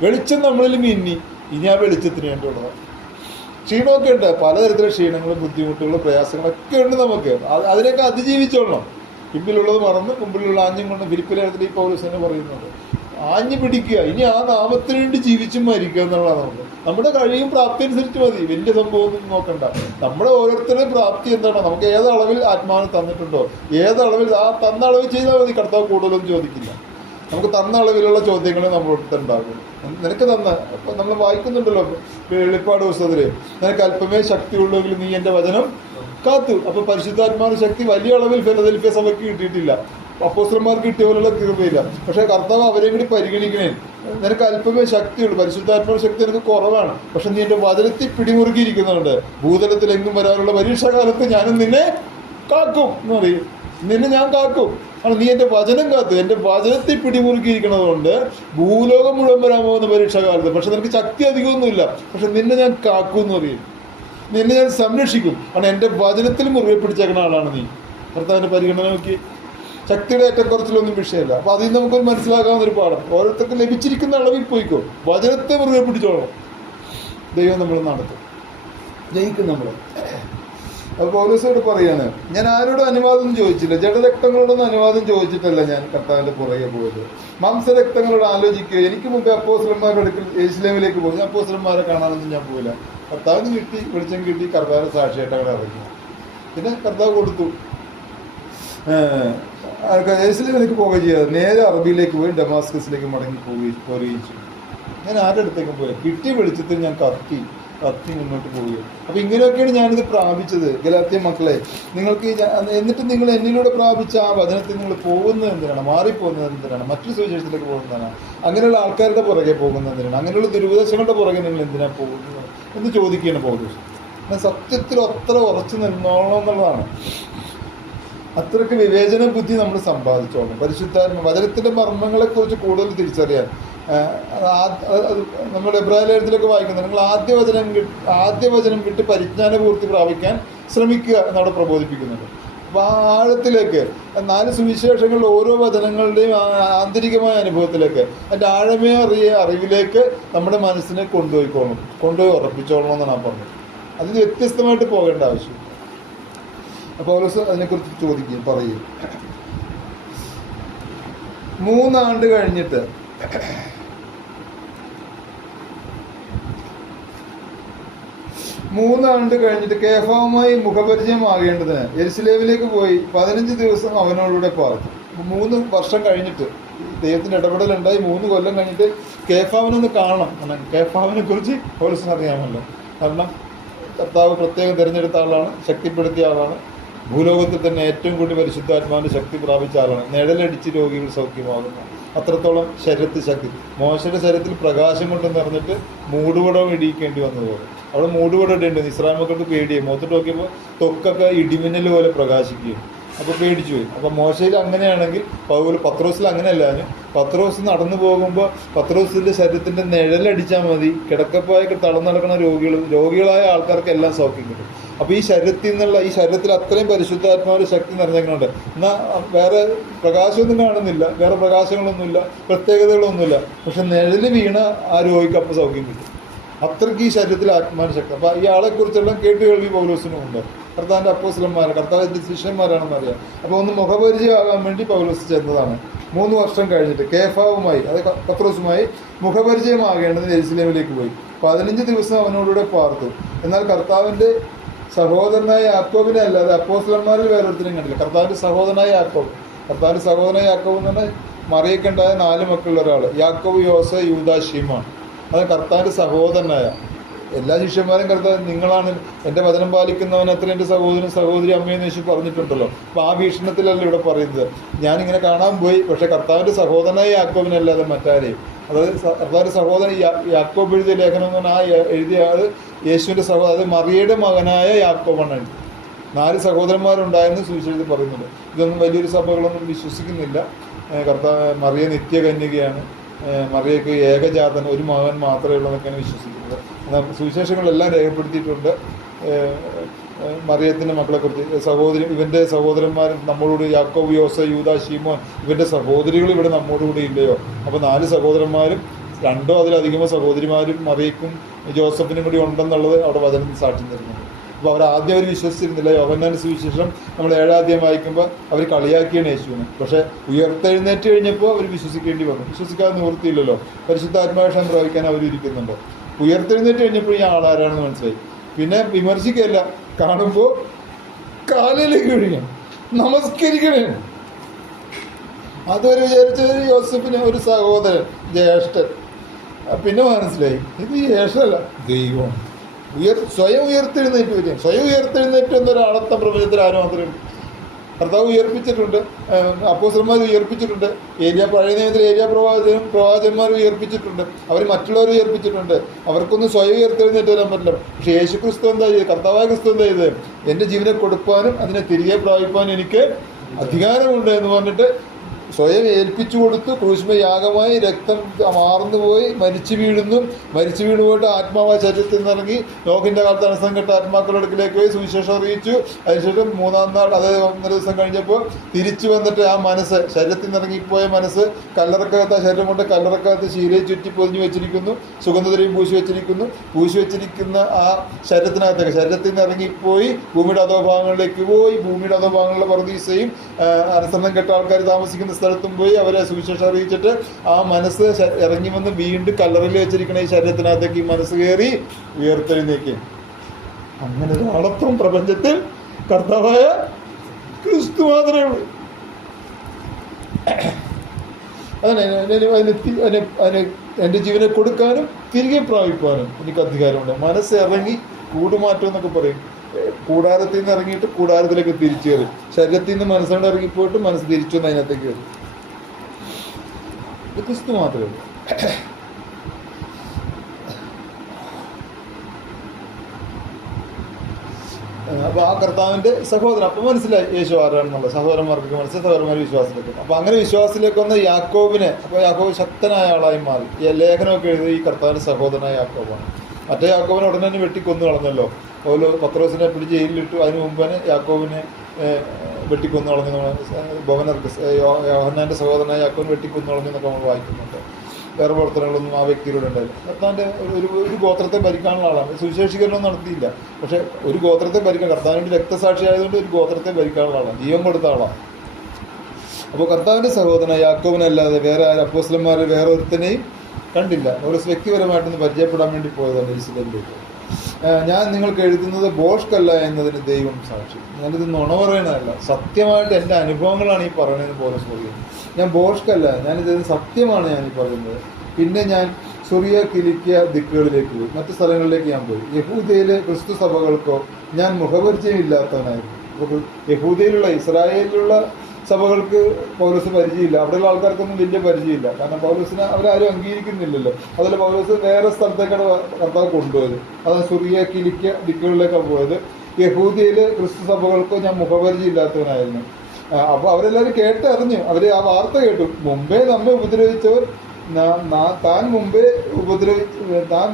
വെളിച്ചം നമ്മളിൽ മിന്നി, ഇനി ആ വെളിച്ചത്തിന് വേണ്ടിയുള്ളതാണ്. ക്ഷീണമൊക്കെ ഉണ്ട്, പലതരത്തിലുള്ള ക്ഷീണങ്ങളും ബുദ്ധിമുട്ടുകളും പ്രയാസങ്ങളൊക്കെ ഉണ്ട് നമുക്ക്. അതിനൊക്കെ അതിജീവിച്ചോളണം. പിമ്പിലുള്ളത് മറന്ന് മുമ്പിലുള്ള ആഞ്ഞും കൊണ്ട് ഫിലിപ്പിലേഖനത്തിൽ ഈ പൗലോസ് തന്നെ പറയുന്നുണ്ട്, ആഞ്ഞു പിടിക്കുക, ഇനി ആ നാമത്തിന് വേണ്ടി ജീവിച്ചും മരിക്കുക എന്നുള്ളതാണ്. നമ്മുടെ കഴിയും പ്രാപ്തി അനുസരിച്ച് മതി, വലിയ സംഭവമൊന്നും നോക്കണ്ട. നമ്മുടെ ഓരോരുത്തരുടെയും പ്രാപ്തി എന്താണോ, നമുക്ക് ഏതളവിൽ ആത്മാവിനെ തന്നിട്ടുണ്ടോ, ഏതളവിൽ ആ തന്ന അളവിൽ ചെയ്താൽ മതി. കർത്താവ് കൂടുതലൊന്നും ചോദിക്കില്ല. നമുക്ക് തന്ന അളവിലുള്ള ചോദ്യങ്ങൾ നമ്മളോട് ഉണ്ടാകും. നിനക്ക് അപ്പം നമ്മൾ വായിക്കുന്നുണ്ടല്ലോ വെളിപ്പാട് പുസ്തകത്തിൽ, നിനക്ക് അല്പമേ ശക്തിയുള്ളെങ്കിൽ നീ എൻ്റെ വചനം കാത്തു. അപ്പോൾ പരിശുദ്ധാത്മാവിന്റെ ശക്തി വലിയ അളവിൽ ഫിലദൽഫിയ സഭയ്ക്ക് കിട്ടിയിട്ടില്ല, അപ്പോസ്തലന്മാർക്ക് കിട്ടിയ പോലുള്ള കൃപയില്ല. പക്ഷേ കർത്താവ് അവരെയും കൂടി പരിഗണിക്കണേ. നിനക്ക് അല്പമേ ശക്തിയുള്ളൂ, പരിശുദ്ധാത്മാവിന്റെ ശക്തി നിനക്ക് കുറവാണ്, പക്ഷെ നീ എൻ്റെ വചനത്തിൽ പിടിമുറുക്കിയിരിക്കുന്നുണ്ട്. ഭൂതലത്തിൽ എങ്ങും വരാനുള്ള പരീക്ഷാകാലത്ത് ഞാനും നിന്നെ കാക്കും എന്ന് പറയും. നിന്നെ ഞാൻ കാക്കും, ആണ് നീ എൻ്റെ വചനം കാത്തു. എൻ്റെ വചനത്തിൽ പിടിമുറുക്കിയിരിക്കുന്നത് കൊണ്ട് ഭൂലോകം മുഴുവൻ വരാൻ പോകുന്ന പരീക്ഷാകാലത്ത്, പക്ഷെ നിനക്ക് ശക്തി അധികമൊന്നുമില്ല, പക്ഷെ നിന്നെ ഞാൻ കാക്കും എന്ന് പറയും. നിന്നെ ഞാൻ സംരക്ഷിക്കും, കാരണം എൻ്റെ വചനത്തിൽ മുറുകെ പിടിച്ചേക്കുന്ന ആളാണ് നീ. കർത്താവിൻ്റെ പരിഗണന നോക്കി. ശക്തിയുടെ ഏറ്റക്കുറച്ചിലൊന്നും വിഷയമല്ല. അപ്പോൾ അതിൽ നമുക്കൊരു മനസ്സിലാക്കാവുന്ന ഒരു പാഠം, ഓരോരുത്തർക്ക് ലഭിച്ചിരിക്കുന്ന അളവിൽ പോയിക്കോ, വചനത്തെ മുറുകെ പിടിച്ചോളണം, ദൈവം നമ്മൾ നടത്തും, ജയിക്കും നമ്മൾ. അപ്പോൾ പൗലോസോട് പറയാണ്, ഞാൻ ആരോടും അനുവാദം ചോദിച്ചില്ല, ജഡരക്തങ്ങളോടൊന്നും അനുവാദം ചോദിച്ചിട്ടല്ല ഞാൻ കർത്താവിൻ്റെ പുറകെ പോയത്. മാംസരക്തങ്ങളോട് ആലോചിക്കുക. എനിക്ക് മുമ്പേ അപ്പോസ്തലന്മാരുടെ അടുക്കൽ യെരൂശലേമിലേക്ക് പോയി, ഞാൻ അപ്പോസ്തലന്മാരെ കാണാനൊന്നും ഞാൻ പോയില്ല. കർത്താവിന് കിട്ടി, വെളിച്ചം കിട്ടി, കർത്താവിന് സാക്ഷിയായിട്ട് അവിടെ ഇറങ്ങി. പിന്നെ കർത്താവ് കൊടുത്തു. യെരൂശലേമിലേക്ക് പോവുകയും ചെയ്യാതെ നേരെ അറബിയിലേക്ക് പോയി ഡമാസ്കസിലേക്ക് മടങ്ങി പോവുകയും ചെയ്തു. ഞാൻ ആരുടെ അടുത്തേക്കും പോയി, കിട്ടിയ വെളിച്ചത്തിൽ ഞാൻ കത്തി മുന്നോട്ട് പോവുകയും. അപ്പോൾ ഇങ്ങനെയൊക്കെയാണ് ഞാനിത് പ്രാപിച്ചത്. ഗലാത്യ മക്കളെ, നിങ്ങൾക്ക് എന്നിട്ട് നിങ്ങൾ എന്നിലൂടെ പ്രാപിച്ച ആ വചനത്തിൽ നിങ്ങൾ പോകുന്നത് എന്തിനാണ്, മാറിപ്പോകുന്നത് എന്തിനാണ്, മറ്റൊരു സുവിശേഷത്തിലേക്ക് പോകുന്നതാണ്, അങ്ങനെയുള്ള ആൾക്കാരുടെ പുറകെ പോകുന്നത് എന്തിനാണ്, അങ്ങനെയുള്ള ദുരുപദേശങ്ങളുടെ പുറകെ നിങ്ങൾ എന്തിനാണ് പോകുന്നത് എന്ന് ചോദിക്കുകയാണ് പൗലോസ്. സത്യത്തിൽ അത്ര ഉറച്ചു നിന്നോളണം എന്നുള്ളതാണ്. അത്രയ്ക്ക് വിവേചന ബുദ്ധി നമ്മൾ സമ്പാദിച്ചോളണം. പരിശുദ്ധാത്മ വചനത്തിൻ്റെ മർമ്മങ്ങളെക്കുറിച്ച് കൂടുതൽ തിരിച്ചറിയാൻ നമ്മൾ എബ്രായ ലേഖനത്തിലൊക്കെ വായിക്കുന്നത്, നിങ്ങൾ ആദ്യ വചനം വിട്ട് പരിജ്ഞാനപൂർത്തി പ്രാപിക്കാൻ ശ്രമിക്കുക എന്നവിടെ പ്രബോധിപ്പിക്കുന്നുണ്ട്. അപ്പോൾ ആ ആഴത്തിലേക്ക്, 4 സുവിശേഷങ്ങളിൽ ഓരോ വചനങ്ങളുടെയും ആന്തരികമായ അനുഭവത്തിലേക്ക്, അതിൻ്റെ ആഴമേറിയ അറിവിലേക്ക് നമ്മുടെ മനസ്സിനെ കൊണ്ടുപോയി ഉറപ്പിച്ചോളണം എന്നാണ് ഞാൻ പറഞ്ഞത്. അതിന് വ്യത്യസ്തമായിട്ട് പോകേണ്ട ആവശ്യം. അപ്പോൾ പൗലോസ് അതിനെക്കുറിച്ച് പറയും. 3 ആണ്ട് കഴിഞ്ഞിട്ട് 3 ആണ്ട് കഴിഞ്ഞിട്ട് കേഫാവുമായി മുഖപരിചയമാകേണ്ടതിന് യെരൂശലേമിലേക്ക് പോയി 15 ദിവസം അവനോടുകൂടെ പാർത്തു. 3 വർഷം കഴിഞ്ഞിട്ട് ദൈവത്തിൻ്റെ ഇടപെടലുണ്ടായി. 3 കൊല്ലം കഴിഞ്ഞിട്ട് കേഫാവിനൊന്ന് കാണണം. കേഫാവിനെ കുറിച്ച് പൗലോസിന് അറിയാമല്ലോ. കാരണം കർത്താവ് പ്രത്യേകം തിരഞ്ഞെടുത്ത ആളാണ്, ശക്തിപ്പെടുത്തിയ ആളാണ്, ഭൂലോകത്തിൽ തന്നെ ഏറ്റവും കൂടുതൽ പരിശുദ്ധാത്മാവിൻ്റെ ശക്തി പ്രാപിച്ച ആളാണ്. നിഴലടിച്ച് രോഗികൾ സൗഖ്യമാകുന്നു. അത്രത്തോളം ശരീരത്തിൽ ശക്തി. മോശയുടെ ശരീരത്തിൽ പ്രകാശം കൊണ്ട് നിറഞ്ഞിട്ട് മൂടുപടം ഇടിയിക്കേണ്ടി വന്നതുപോലെ അവിടെ മൂടുപടം ഇടേണ്ടത് ഇസ്രായേൽ മക്കൾക്ക് പേടിയായി. മുഖത്തോട്ട് നോക്കിയപ്പോൾ ത്വക്കൊക്കെ ഇടിമിന്നൽ പോലെ പ്രകാശിക്കുകയും. അപ്പോൾ പേടിച്ചു പോയി. അപ്പോൾ മോശയിൽ അങ്ങനെയാണെങ്കിൽ പത്രോസിൽ അങ്ങനെയല്ല. പത്രോസ് നടന്നു പോകുമ്പോൾ പത്രോസിൻ്റെ ശരീരത്തിൻ്റെ നിഴലടിച്ചാൽ മതി, കിടക്കപ്പായൊക്കെ തളർന്നു നടക്കുന്ന രോഗികളായ ആൾക്കാർക്കെല്ലാം സൗഖ്യം കിട്ടും. അപ്പോൾ ഈ ശരീരത്തിൽ അത്രയും പരിശുദ്ധാത്മാവിൻ്റെ ശക്തി നിറഞ്ഞേക്കുന്നുണ്ട്. എന്നാൽ വേറെ പ്രകാശമൊന്നും കാണുന്നില്ല, വേറെ പ്രകാശങ്ങളൊന്നുമില്ല, പ്രത്യേകതകളൊന്നുമില്ല. പക്ഷെ നിഴൽ വീണ ആ രോഗിക്ക് അപ്പോൾ സൗഖ്യം കിട്ടും. അത്രയ്ക്ക് ഈ ശരീരത്തിൽ ആത്മാവിൻ്റെ ശക്തി. അപ്പോൾ ഈ ആളെക്കുറിച്ചെല്ലാം കേൾവി പൗലോസിനുമുണ്ട്. കർത്താവിൻ്റെ അപ്പോസ്തലന്മാരാണ്, കർത്താവിൻ്റെ ശിഷ്യന്മാരാണെന്നറിയാം. അപ്പോൾ ഒന്ന് മുഖപരിചയമാകാൻ വേണ്ടി പൗലോസ് ചെന്നതാണ്. 3 വർഷം കഴിഞ്ഞിട്ട് കേഫാവുമായി, അതായത് പത്രോസുമായി മുഖപരിചയമാകേണ്ടത് യെരൂശലേമിലേക്ക് പോയി. 15 ദിവസം അവനോടുകൂടെ പാർത്തു. എന്നാൽ കർത്താവിൻ്റെ സഹോദരനായ യാക്കോബിനെ അല്ലാതെ അപ്പോസ്തലന്മാരിൽ വേറൊരുത്തരും കണ്ടില്ല. കർത്താവിൻ്റെ സഹോദരനായ യാക്കോബ് എന്ന് പറഞ്ഞാൽ മറിയക്കുണ്ടായ 4 മക്കളുള്ള ഒരാൾ. യാക്കോബ്, യോസ, യൂദാ, ശീമോൻ. അത് കർത്താവിൻ്റെ സഹോദരനായ. എല്ലാ ശിഷ്യന്മാരും കർത്താവ് നിങ്ങളാണ് എൻ്റെ വചനം പാലിക്കുന്നവൻ അത്ര എൻ്റെ സഹോദരൻ സഹോദരി അമ്മയെന്ന് യേശു പറഞ്ഞിട്ടുണ്ടല്ലോ. അപ്പോൾ ആ വീക്ഷണത്തിലല്ല ഇവിടെ പറയുന്നത്. ഞാനിങ്ങനെ കാണാൻ പോയി, പക്ഷേ കർത്താവിൻ്റെ സഹോദരനായ യാക്കോബിനല്ലാതെ മറ്റാരെയും, അതായത് കർത്താവിൻ്റെ സഹോദരൻ യാക്കോബ് എഴുതിയ ലേഖനം എന്ന് പറഞ്ഞാൽ ആ എഴുതിയ ആൾ യേശുവിൻ്റെ അത് മറിയയുടെ മകനായ യാക്കോബാണ് എഴുതി. 4 സഹോദരന്മാരുണ്ടായെന്ന് സുവിശേഷത്തിൽ പറയുന്നുണ്ട്. ഇതൊന്നും വലിയൊരു സഭകളൊന്നും വിശ്വസിക്കുന്നില്ല. മറിയ നിത്യകന്യകയാണ്, മറിയയ്ക്ക് ഏകജാതൻ, ഒരു മകൻ മാത്രമേ ഉള്ളൂ എന്നൊക്കെയാണ് വിശ്വസിക്കുന്നത്. എന്നാൽ സുവിശേഷങ്ങളെല്ലാം രേഖപ്പെടുത്തിയിട്ടുണ്ട്. മറിയത്തിൻ്റെ മക്കളെക്കുറിച്ച് ഇവൻ്റെ സഹോദരന്മാരും നമ്മോടുകൂടി യാക്കോബ്, യോസ, യൂദാ, ശീമോൻ, ഇവൻ്റെ സഹോദരികൾ ഇവിടെ നമ്മോടുകൂടി ഇല്ലയോ? അപ്പോൾ 4 സഹോദരന്മാരും 2 അതിലധികമോ സഹോദരിമാരും മറിയക്കും ജോസഫിനും കൂടി ഉണ്ടെന്നുള്ളത് അവിടെ വചനത്തിൽ സാക്ഷ്യം തരുന്നുണ്ട്. അപ്പോൾ ആദ്യം അവർ വിശ്വസിച്ചിരുന്നില്ല. യോഹന്നാന്റെ സുവിശേഷം നമ്മൾ 7-ാം അധ്യായം വായിക്കുമ്പോൾ അവർ കളിയാക്കിയാണ് യേശുവിനെ. പക്ഷേ ഉയർത്തെഴുന്നേറ്റ് കഴിഞ്ഞപ്പോൾ അവർ വിശ്വസിക്കേണ്ടി വന്നു. വിശ്വസിക്കാതെ നിവൃത്തിയില്ലല്ലോ. പരിശുദ്ധാത്മാവിഷം പ്രാപിക്കാൻ അവർ ഇരിക്കുന്നുണ്ട്. ഉയർത്തെഴുന്നേറ്റ് കഴിഞ്ഞപ്പോൾ ഈ ആളാരാണെന്ന് മനസ്സിലായി. പിന്നെ വിമർശിക്കുകയല്ല, കാണുമ്പോൾ കാലിലേക്ക് വീഴുകയാണ്, നമസ്കരിക്കണേ. അതുവരെ വിചാരിച്ചത് യോസഫിന് ഒരു സഹോദരൻ, ജ്യേഷ്ഠൻ. പിന്നെ മനസ്സിലായി ഇത് ജ്യേഷ്ഠനല്ല, ദൈവം. സ്വയം ഉയർത്തെഴുന്നേറ്റ് വരിക. സ്വയം ഉയർത്തെഴുന്നേറ്റ് എന്നൊരാളത്തെ പ്രപഞ്ചത്തിൽ ആരും മാത്രമേ കർത്താവ് ഉയർപ്പിച്ചിട്ടുണ്ട്. അപ്പോസ്തലന്മാർ ഉയർപ്പിച്ചിട്ടുണ്ട്. പഴയ നിയമത്തിൽ പ്രവാചകന്മാർ ഉയർപ്പിച്ചിട്ടുണ്ട്. അവർ മറ്റുള്ളവർ ഉയർപ്പിച്ചിട്ടുണ്ട്. അവർക്കൊന്നും സ്വയം ഉയർത്തെഴുന്നേറ്റ് വരാൻ പറ്റില്ല. പക്ഷേ യേശു ക്രിസ്തു എന്താ ചെയ്ത്? കർത്താവായ ക്രിസ്തു എന്താ ചെയ്ത്? എൻ്റെ ജീവനെ കൊടുപ്പാനും അതിനെ തിരികെ പ്രാപിപ്പാനും എനിക്ക് അധികാരമുണ്ട് എന്ന് പറഞ്ഞിട്ട് സ്വയം ഏൽപ്പിച്ചു കൊടുത്തു. ക്രൂശിന്മേൽ യാഗമായി രക്തം മാർന്നു പോയി മരിച്ചു വീഴുന്നു. മരിച്ചു വീണ് പോയിട്ട് ആത്മാവായ ശരീരത്തിൽ നിന്നിറങ്ങി നോഹിന്റെ കാലത്ത് അനുസരം കെട്ട ആത്മാക്കളുടെ അടുക്കിലേക്ക് പോയി സുവിശേഷം അറിയിച്ചു. അതിനുശേഷം 3-ാം നാൾ, അതായത് 1.5 ദിവസം കഴിഞ്ഞപ്പോൾ തിരിച്ചു വന്നിട്ട് ആ മനസ്സ്, ശരീരത്തിൽ നിന്ന് ഇറങ്ങിപ്പോയ മനസ്സ് കല്ലറക്കകത്ത്, ആ ശരീരം കൊണ്ട് കല്ലറക്കകത്ത് ശീലയെ ചുറ്റി പൊതിഞ്ഞു വെച്ചിരിക്കുന്നു. സുഗന്ധദ്രവ്യം പൂശി വെച്ചിരിക്കുന്നു. പൂശി വെച്ചിരിക്കുന്ന ആ ശരീരത്തിനകത്തേക്ക്, ശരീരത്തിൽ നിന്ന് ഇറങ്ങിപ്പോയി ഭൂമിയുടെ അധോഭാഗങ്ങളിലേക്ക് പോയി. ഭൂമിയുടെ അധോഭാഗങ്ങളിലെ പറുദീസയും അനുസരണം കെട്ട ആൾക്കാർ താമസിക്കുന്ന സ്ഥലത്തും പോയി അവരെ സുവിശേഷം അറിയിച്ചിട്ട് ആ മനസ്സ് ഇറങ്ങി വന്ന് വീണ്ടും കല്ലറയിൽ വെച്ചിരിക്കുന്ന ഈ ശരീരത്തിനകത്തേക്ക് ഈ മനസ്സ് കയറി ഉയർത്തെഴുന്നേക്കും. അങ്ങനെ ഒരു ആളത്വം പ്രപഞ്ചത്തിൽ കർത്താവായ ക്രിസ്തു മാത്രമേ ഉള്ളൂ. അതിന് എൻ്റെ ജീവനെ കൊടുക്കാനും തിരികെ പ്രാപിക്കാനും എനിക്ക് അധികാരമുണ്ട്. മനസ്സ് ഇറങ്ങി കൂടുമാറ്റം എന്നൊക്കെ പറയും. കൂടാരത്തിൽ നിന്ന് ഇറങ്ങിയിട്ട് കൂടാരത്തിലേക്ക് തിരിച്ചു കയറി. ശരീരത്തിൽ നിന്ന് മനസ്സുകൊണ്ട് ഇറങ്ങിപ്പോയിട്ട് മനസ്സ് തിരിച്ചു വന്ന് അതിനകത്തേക്ക് കയറി. ഇത് ക്രിസ്തു മാത്രമേ ഉള്ളൂ. അപ്പോൾ ആ കർത്താവിൻ്റെ സഹോദരൻ, അപ്പം മനസ്സിലായി യേശു ആരാണെന്നുള്ളത്. സഹോദരന്മാർക്കൊക്കെ മനസ്സിലായി, സഹോദരന്മാർ വിശ്വാസത്തിലേക്ക്. അപ്പോൾ അങ്ങനെ വിശ്വാസത്തിലേക്ക് വന്ന യാക്കോബിനെ, അപ്പോൾ യാക്കോബ് ശക്തനായ ആളായി മാറി. ഈ ലേഖനമൊക്കെ എഴുതി ഈ കർത്താവിൻ്റെ സഹോദരനായ യാക്കോബാണ്. മറ്റേ യാക്കോബിനെ ഉടനെ തന്നെ വെട്ടിക്കൊന്നു കളഞ്ഞല്ലോ. അതുപോലെ പത്രോസിനെ പിടിച്ച് ജയിലിലിട്ടു. അതിന് മുമ്പ് തന്നെ യാക്കോബിനെ വെട്ടിക്കൊന്നു കളഞ്ഞു. യോഹന്നാൻ്റെ സഹോദരനായ യാക്കോബിനെ വെട്ടിക്കൊന്നു കളഞ്ഞു എന്നൊക്കെ നമ്മൾ വായിക്കുന്നുണ്ട്. വേറെ പ്രവർത്തനങ്ങളൊന്നും ആ വ്യക്തിയിലൂടെ ഉണ്ടായില്ല. കർത്താവിൻ്റെ ഒരു ഗോത്രത്തെ ഭരിക്കാനുള്ള ആളാണ്. സുവിശേഷീകരണം നടത്തിയില്ല, പക്ഷെ ഒരു ഗോത്രത്തെ ഭരിക്കാൻ, കർത്താവിൻ്റെ രക്തസാക്ഷി ആയതുകൊണ്ട് ഒരു ഗോത്രത്തെ ഭരിക്കാനുള്ള ആളാണ്, ജീവൻ കൊടുത്ത ആളാണ്. അപ്പോൾ കർത്താവിൻ്റെ സഹോദരൻ യാക്കോബിനല്ലാതെ വേറെ അപ്പോസ്തലന്മാർ വേറെ ഒരുത്തനെയും കണ്ടില്ല. ഒരു വ്യക്തിപരമായിട്ടൊന്ന് പരിചയപ്പെടാൻ വേണ്ടി പോയതാണ് ജെറുസലേമിലേക്ക്. ഞാൻ നിങ്ങൾക്ക് എഴുതുന്നത് ബോഷ്കല്ല എന്നതിന് ദൈവം സാക്ഷി. ഞാനിത് നുണ പറയണതല്ല, സത്യമായിട്ട് എൻ്റെ അനുഭവങ്ങളാണ് ഈ പറയുന്നതെന്ന് പൗലോസ് പറയുന്നത്. ഞാൻ ബോഷ്കല്ല, ഞാനിത് സത്യമാണ് ഞാൻ ഈ പറയുന്നത്. പിന്നെ ഞാൻ സുറിയ, കിലിക്കിയ ദിക്കുകളിലേക്ക് പോയി, മറ്റു സ്ഥലങ്ങളിലേക്ക് ഞാൻ പോയി. യഹൂദയിലെ ക്രിസ്തു സഭകൾക്കോ ഞാൻ മുഖപരിചയം ഇല്ലാത്തവനായിരുന്നു. യഹൂദയിലുള്ള, ഇസ്രായേലിലുള്ള സഭകൾക്ക് പൗലോസ് പരിചയമില്ല. അവിടെയുള്ള ആൾക്കാർക്കൊന്നും വലിയ പരിചയമില്ല. കാരണം പൗലോസിനെ അവരാരും അംഗീകരിക്കുന്നില്ലല്ലോ. അതുപോലെ പൗലോസ് വേറെ സ്ഥലത്തേക്കാണ് കർത്താവ് കൊണ്ടുപോയത്. അതാണ് സുറിയ, കിലിക്കിയ ദിക്കുകളിലേക്കാണ് പോയത്. യഹൂദിയയിലെ ക്രിസ്തു സഭകൾക്കോ ഞാൻ മുഖപരിചയം ഇല്ലാത്തവനായിരുന്നു. അപ്പോൾ അവരെല്ലാവരും കേട്ടറിഞ്ഞു. അവർ ആ വാർത്ത കേട്ടു. മുമ്പേ നമ്മെ ഉപദ്രവിച്ചവർ, താൻ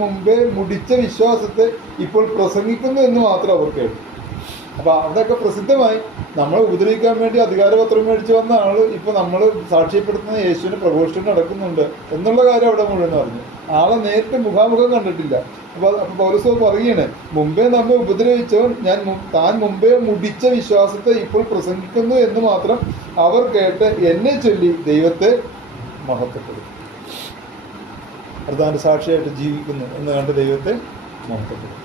മുമ്പേ മുടിച്ച വിശ്വാസത്തെ ഇപ്പോൾ പ്രസംഗിക്കുന്നു എന്ന് മാത്രം അവർ കേട്ടു. അപ്പോൾ അവിടെയൊക്കെ പ്രസിദ്ധമായി. നമ്മളെ ഉപദ്രവിക്കാൻ വേണ്ടി അധികാരപത്രം മേടിച്ച് വന്ന ആൾ ഇപ്പോൾ നമ്മൾ സാക്ഷ്യപ്പെടുത്തുന്ന യേശുവിന് പ്രഘോഷണം നടക്കുന്നുണ്ട് എന്നുള്ള കാര്യം അവിടെ മുഴുവൻ അറിഞ്ഞു. ആളെ നേരിട്ട് മുഖാമുഖം കണ്ടിട്ടില്ല. അപ്പോൾ പൗലോസ് പറയുകയാണ്, മുമ്പേ നമ്മെ ഉപദ്രവിച്ചവൻ താൻ മുമ്പേ മുടിച്ച വിശ്വാസത്തെ ഇപ്പോൾ പ്രസംഗിക്കുന്നു എന്ന് മാത്രം അവർ കേട്ട് എന്നെ ചൊല്ലി ദൈവത്തെ മഹത്വപ്പെടും. കർത്താവിൻ്റെ സാക്ഷിയായിട്ട് ജീവിക്കുന്നു എന്ന് കണ്ട് ദൈവത്തെ മഹത്വപ്പെടും.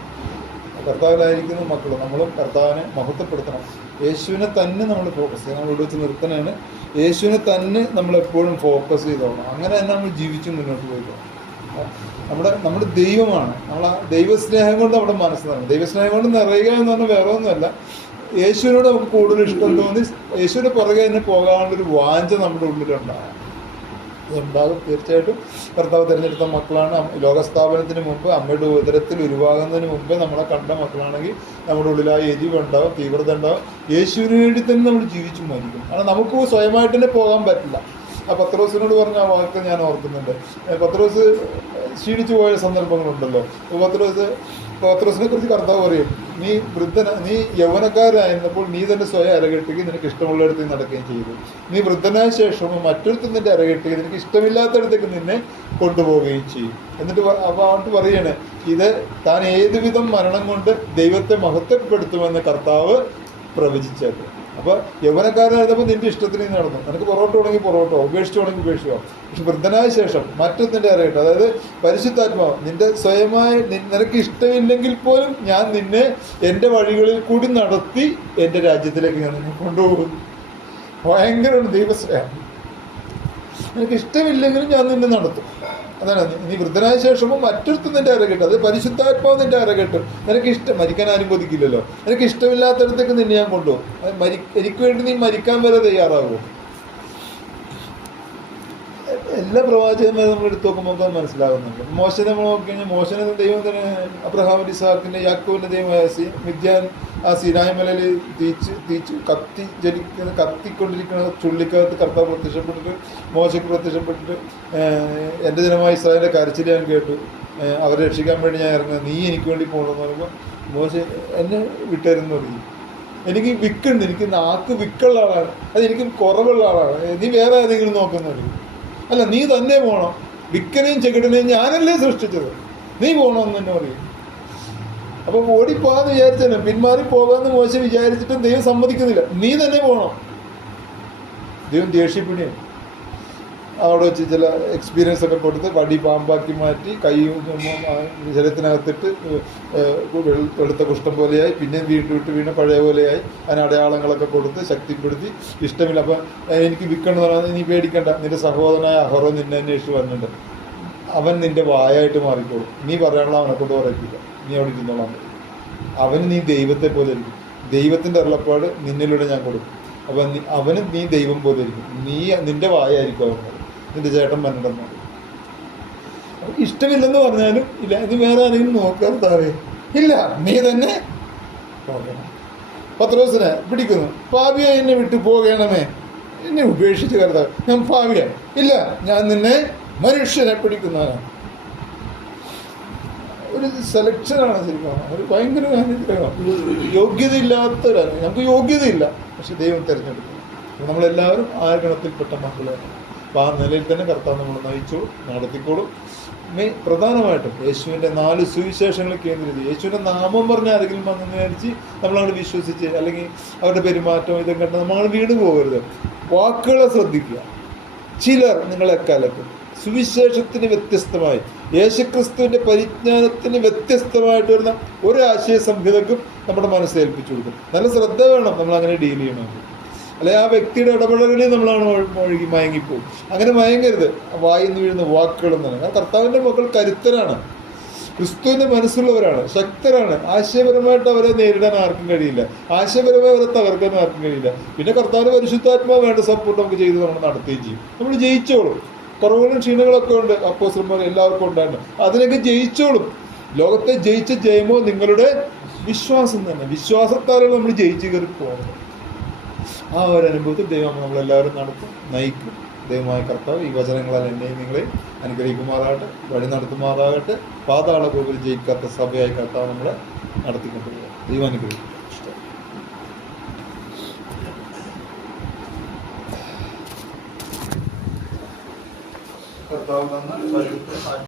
കർത്താവിലായിരിക്കുന്ന മക്കൾ നമ്മളും കർത്താവിനെ മഹത്വപ്പെടുത്തണം. യേശുവിനെ തന്നെ നമ്മൾ ഫോക്കസ് ചെയ്യണം. നമ്മൾ ഇവിടെ വെച്ച് നിർത്തണേണ്. യേശുവിനെ തന്നെ നമ്മളെപ്പോഴും ഫോക്കസ് ചെയ്തോളണം. അങ്ങനെ തന്നെ നമ്മൾ ജീവിച്ച് മുന്നോട്ട് പോയിക്കോളണം. നമ്മുടെ ദൈവമാണ്. നമ്മൾ ആ ദൈവസ്നേഹം കൊണ്ട് നമ്മുടെ മനസ്സ് നിറയും. ദൈവസ്നേഹം കൊണ്ട് നിറയുക എന്ന് പറഞ്ഞാൽ വേറെ ഒന്നുമല്ല, യേശുവിനോട് നമുക്ക് കൂടുതൽ ഇഷ്ടം തോന്നി യേശുവിനെ പുറകെ തന്നെ പോകാനുള്ളൊരു വാഞ്ച നമ്മുടെ ഉള്ളിലുണ്ടാകും. ഉണ്ടാകും. തീർച്ചയായിട്ടും കർത്താവ് തിരഞ്ഞെടുത്ത മക്കളാണ്. ലോകസ്ഥാപനത്തിന് മുമ്പ് അമ്മയുടെ ഉദരത്തിൽ ഉരുവാകുന്നതിന് മുമ്പേ നമ്മളെ കണ്ട മക്കളാണെങ്കിൽ നമ്മുടെ ഉള്ളിലായ എരിവുണ്ടാവും, തീവ്രത ഉണ്ടാവും. യേശുവിന് വേണ്ടി തന്നെ നമ്മൾ ജീവിച്ചു മരിക്കും. കാരണം നമുക്ക് സ്വയമായിട്ട് തന്നെ പോകാൻ പറ്റില്ല. ആ പത്രോസിനോട് പറഞ്ഞ ആ വാക്ക് ഞാൻ ഓർക്കുന്നുണ്ട്. പത്രോസ് ക്ഷീണിച്ചു പോയ സന്ദർഭങ്ങളുണ്ടല്ലോ. പത്രോസിനെ കുറിച്ച് കർത്താവ് പറയും, നീ യൗവനക്കാരായിരുന്നപ്പോൾ നീ തന്നെ സ്വയം അരകെട്ടുകയും നിനക്ക് ഇഷ്ടമുള്ളിടത്തേക്ക് നടക്കുകയും ചെയ്തു. നീ വൃദ്ധനായ ശേഷം മറ്റൊരുത്തും നിന്റെ അരകെട്ടുകയും നിനക്ക് ഇഷ്ടമില്ലാത്തടത്തേക്ക് നിന്നെ കൊണ്ടുപോവുകയും ചെയ്യും. എന്നിട്ട് അങ്ങോട്ട് പറയാണ്, ഇത് താൻ ഏതുവിധം മരണം കൊണ്ട് ദൈവത്തെ മഹത്വപ്പെടുത്തുമെന്ന് കർത്താവ് പ്രവചിച്ചത്. അപ്പോൾ യൗവനക്കാരനായിരുന്നപ്പോൾ നിന്റെ ഇഷ്ടത്തിന് നടന്നു. നിനക്ക് പുറകോട്ട് വേണമെങ്കിൽ പുറകോട്ടോ, ഉപേക്ഷിച്ചു വേണമെങ്കിൽ ഉപേക്ഷിച്ചോ. പക്ഷെ വൃദ്ധനായ ശേഷം മറ്റൊന്നിൻ്റെ അറിയട്ടെ, അതായത് പരിശുദ്ധാത്മാവ് നിന്റെ സ്വയമായി നിനക്ക് ഇഷ്ടമില്ലെങ്കിൽ പോലും ഞാൻ നിന്നെ എൻ്റെ വഴികളിൽ കൂടി നടത്തി എൻ്റെ രാജ്യത്തിലേക്ക് ഞാൻ നിന്നെ കൊണ്ടുപോകും. ഭയങ്കര ദൈവസ്നേഹം. നിനക്ക് ഇഷ്ടമില്ലെങ്കിലും ഞാൻ നിന്നെ നടത്തും. അതാണ് നീ വൃദ്ധനായ ശേഷവും മറ്റൊരുത്തും നിന്റെ അരകെട്ട്, അത് പരിശുദ്ധാത്മാവ് നിന്റെ അരകെട്ട്. നിനക്ക് ഇഷ്ടം, മരിക്കാൻ ആരും കൊതിക്കില്ലല്ലോ. നിനക്ക് ഇഷ്ടമില്ലാത്തടത്തേക്ക് നിന്നെ ഞാൻ കൊണ്ടുപോകും. എനിക്ക് വേണ്ടി നീ മരിക്കാൻ വരെ തയ്യാറാകുമോ? എല്ലാ പ്രവാചകന്മാരും നമ്മൾ എടുത്ത് നോക്കുമ്പോൾ നമുക്ക് മനസ്സിലാകുന്നുണ്ട്. മോശനെ നമ്മൾ നോക്കിക്കഴിഞ്ഞാൽ മോശനെ ദൈവം തന്നെ അബ്രഹാമിന്റെ, ഇസ്ഹാക്കിന്റെ, യാക്കോബിന്റെ ദൈവമായ മിദ്യാൻ ആ സീനായ് മലയിൽ കത്തിക്കൊണ്ടിരിക്കുന്ന ചുള്ളിക്കകത്ത് കർത്താവ് പ്രത്യക്ഷപ്പെട്ടിട്ട് മോശയ്ക്ക് പ്രത്യക്ഷപ്പെട്ടിട്ട് എൻ്റെ ജനമായ ഇസ്രായേലിന്റെ കരച്ചിൽ ഞാൻ കേട്ടു, അവരെ രക്ഷിക്കാൻ വേണ്ടി ഞാൻ ഇറങ്ങുന്നത്, നീ എനിക്ക് വേണ്ടി പോകണമെന്ന് പറയുമ്പോൾ മോശ എന്നെ വിട്ടായിരുന്നു പറഞ്ഞു. എനിക്ക് വിക്കുണ്ട്, എനിക്ക് നാക്ക് വിക്കുള്ള ആളാണ്, അത് എനിക്ക് കുറവുള്ള ആളാണ്, നീ വേറെ ഏതെങ്കിലും നോക്കുന്നുണ്ട്. അല്ല, നീ തന്നെ പോകണം, വിക്കനെയും ചെകിടനെയും ഞാനല്ലേ സൃഷ്ടിച്ചത്, നീ പോകണമെന്ന് തന്നെ പറയും. അപ്പൊ ഓടിപ്പോകാന്ന് വിചാരിച്ചാലും പിന്മാറി പോകാന്ന് മോശം വിചാരിച്ചിട്ടും ദൈവം സമ്മതിക്കുന്നില്ല, നീ തന്നെ പോകണം. ദൈവം ദേഷ്യപ്പെടുകയാണ്. അവിടെ വെച്ച് ചില എക്സ്പീരിയൻസ് ഒക്കെ കൊടുത്ത് വടി പാമ്പാക്കി മാറ്റി, കൈ ശരീരത്തിനകത്തിട്ട് വെളുത്ത കുഷ്ഠം പോലെയായി, പിന്നെ വീണ്ടും പഴയ പോലെയായി, അതിന് അടയാളങ്ങളൊക്കെ കൊടുത്ത് ശക്തിപ്പെടുത്തി. ഇഷ്ടമില്ല, അപ്പം എനിക്ക് വിൽക്കണമെന്ന് പറഞ്ഞാൽ നീ പേടിക്കണ്ട, നിന്റെ സഹോദരനായ അഹറോ നിന്നെ അന്വേഷിച്ച് വന്നിട്ടുണ്ട്, അവൻ നിന്റെ വായായിട്ട് മാറിക്കോളും, നീ പറയാനുള്ള അവനെ കൊണ്ട് പറയിപ്പില്ല, നീ അവിടെ ഇരുന്നോളാൻ പറ്റും. അവന് നീ ദൈവത്തെ പോലെ ഇരിക്കും, ദൈവത്തിൻ്റെ അരുളപ്പാട് നിന്നിലൂടെ ഞാൻ കൊടുക്കും. അപ്പം അവന് നീ ദൈവം പോലെ ഇരിക്കും, നീ നിന്റെ വായായിരിക്കും അവൻ, നിന്റെ ചേട്ടൻ വന്നിട്ടെന്ന്. അപ്പം ഇഷ്ടമില്ലെന്ന് പറഞ്ഞാലും ഇല്ല, ഇത് വേറെ ആരെങ്കിലും നോക്കാതെ ഇല്ല, നീ തന്നെ പോകണം. പത്രോസിനെ പിടിക്കുന്നു, പാപിയ എന്നെ വിട്ടു പോകണമേ, എന്നെ ഉപേക്ഷിച്ച് കരുതാ, ഞാൻ പാപിയ, ഇല്ല ഞാൻ നിന്നെ മനുഷ്യനെ പിടിക്കുന്നവനാണ്. ഒരു സെലക്ഷനാണ് ശരിക്കും, ഒരു ഭയങ്കര യോഗ്യതയില്ലാത്തവരാണ്, നമുക്ക് യോഗ്യതയില്ല, പക്ഷെ ദൈവം തിരഞ്ഞെടുക്കും. നമ്മളെല്ലാവരും ആ ഗണത്തിൽപ്പെട്ട മക്കളാണ്. അപ്പോൾ ആ നിലയിൽ തന്നെ കർത്താവ് നമ്മൾ നയിച്ചോളും, നടത്തിക്കോളും. പ്രധാനമായിട്ടും യേശുവിൻ്റെ 4 സുവിശേഷങ്ങൾ കേന്ദ്രീകരിച്ച് യേശുവിൻ്റെ നാമം പറഞ്ഞ ആരെങ്കിലും വന്നെന്ന് വിചാരിച്ച് നമ്മളങ്ങോട്ട് വിശ്വസിച്ച് അല്ലെങ്കിൽ അവരുടെ പെരുമാറ്റം ഇതൊക്കെ കണ്ട് നമ്മളങ്ങോട്ട് വീണ് പോകരുത്. വാക്കുകളെ ശ്രദ്ധിക്കുക. ചിലർ നിങ്ങളെ കലക്കും. സുവിശേഷത്തിന് വ്യത്യസ്തമായി, യേശുക്രിസ്തുവിൻ്റെ പരിജ്ഞാനത്തിന് വ്യത്യസ്തമായിട്ട് വരുന്ന ഒരു ആശയ സംഹിതക്കും നമ്മുടെ മനസ്സേൽപ്പിച്ചു കൊടുക്കും. നല്ല ശ്രദ്ധ വേണം നമ്മളങ്ങനെ ഡീൽ ചെയ്യണമെങ്കിൽ. അല്ലെ ആ വ്യക്തിയുടെ ഇടപെടലുകളിൽ നമ്മളാണ് ഒഴുകി മയങ്ങിപ്പോകും. അങ്ങനെ മയങ്ങരുത്. വായിന്ന് വീഴുന്ന വാക്കുകളെന്ന് പറഞ്ഞാൽ കർത്താവിൻ്റെ മക്കൾ കരുത്തരാണ്, ക്രിസ്തുവിൻ്റെ മനസ്സുള്ളവരാണ്, ശക്തരാണ്. ആശയപരമായിട്ട് അവരെ നേരിടാൻ ആർക്കും കഴിയില്ല, ആശയപരമായി അവരെ തകർക്കാൻ ആർക്കും കഴിയില്ല. പിന്നെ കർത്താവിൻ്റെ പരിശുദ്ധാത്മാവ് വേണ്ട സപ്പോർട്ട് നമുക്ക് ചെയ്ത് നമ്മൾ നടത്തുകയും ചെയ്യും. നമ്മൾ ജയിച്ചോളും. കുറവുകളും ക്ഷീണങ്ങളൊക്കെ ഉണ്ട്, അപ്പോസ്തലന്മാർ എല്ലാവർക്കും ഉണ്ടായിരുന്നു, അതിനൊക്കെ ജയിച്ചോളും. ലോകത്തെ ജയിച്ച ജയമോ നിങ്ങളുടെ വിശ്വാസം തന്നെ. വിശ്വാസത്താലാണ് നമ്മൾ ജയിച്ചു കയറി പോകുന്നത്. ആ ഒരു അനുഭവത്തിൽ ദൈവം നമ്മളെല്ലാവരും നടത്തും, നയിക്കും. ദൈവമായ കർത്താവ് ഈ വചനങ്ങളാൽ എന്നെയും നിങ്ങളെ അനുഗ്രഹിക്കുമാറാകട്ടെ, വഴി നടത്തുമാറാകട്ടെ. പാതാള ഗോപുരം ജയിക്കാത്ത സഭയായി കർത്താവ് നമ്മളെ നടത്തിക്കൊണ്ടുപോകുക. ദൈവം അനുഗ്രഹിക്കും. കർത്താവ്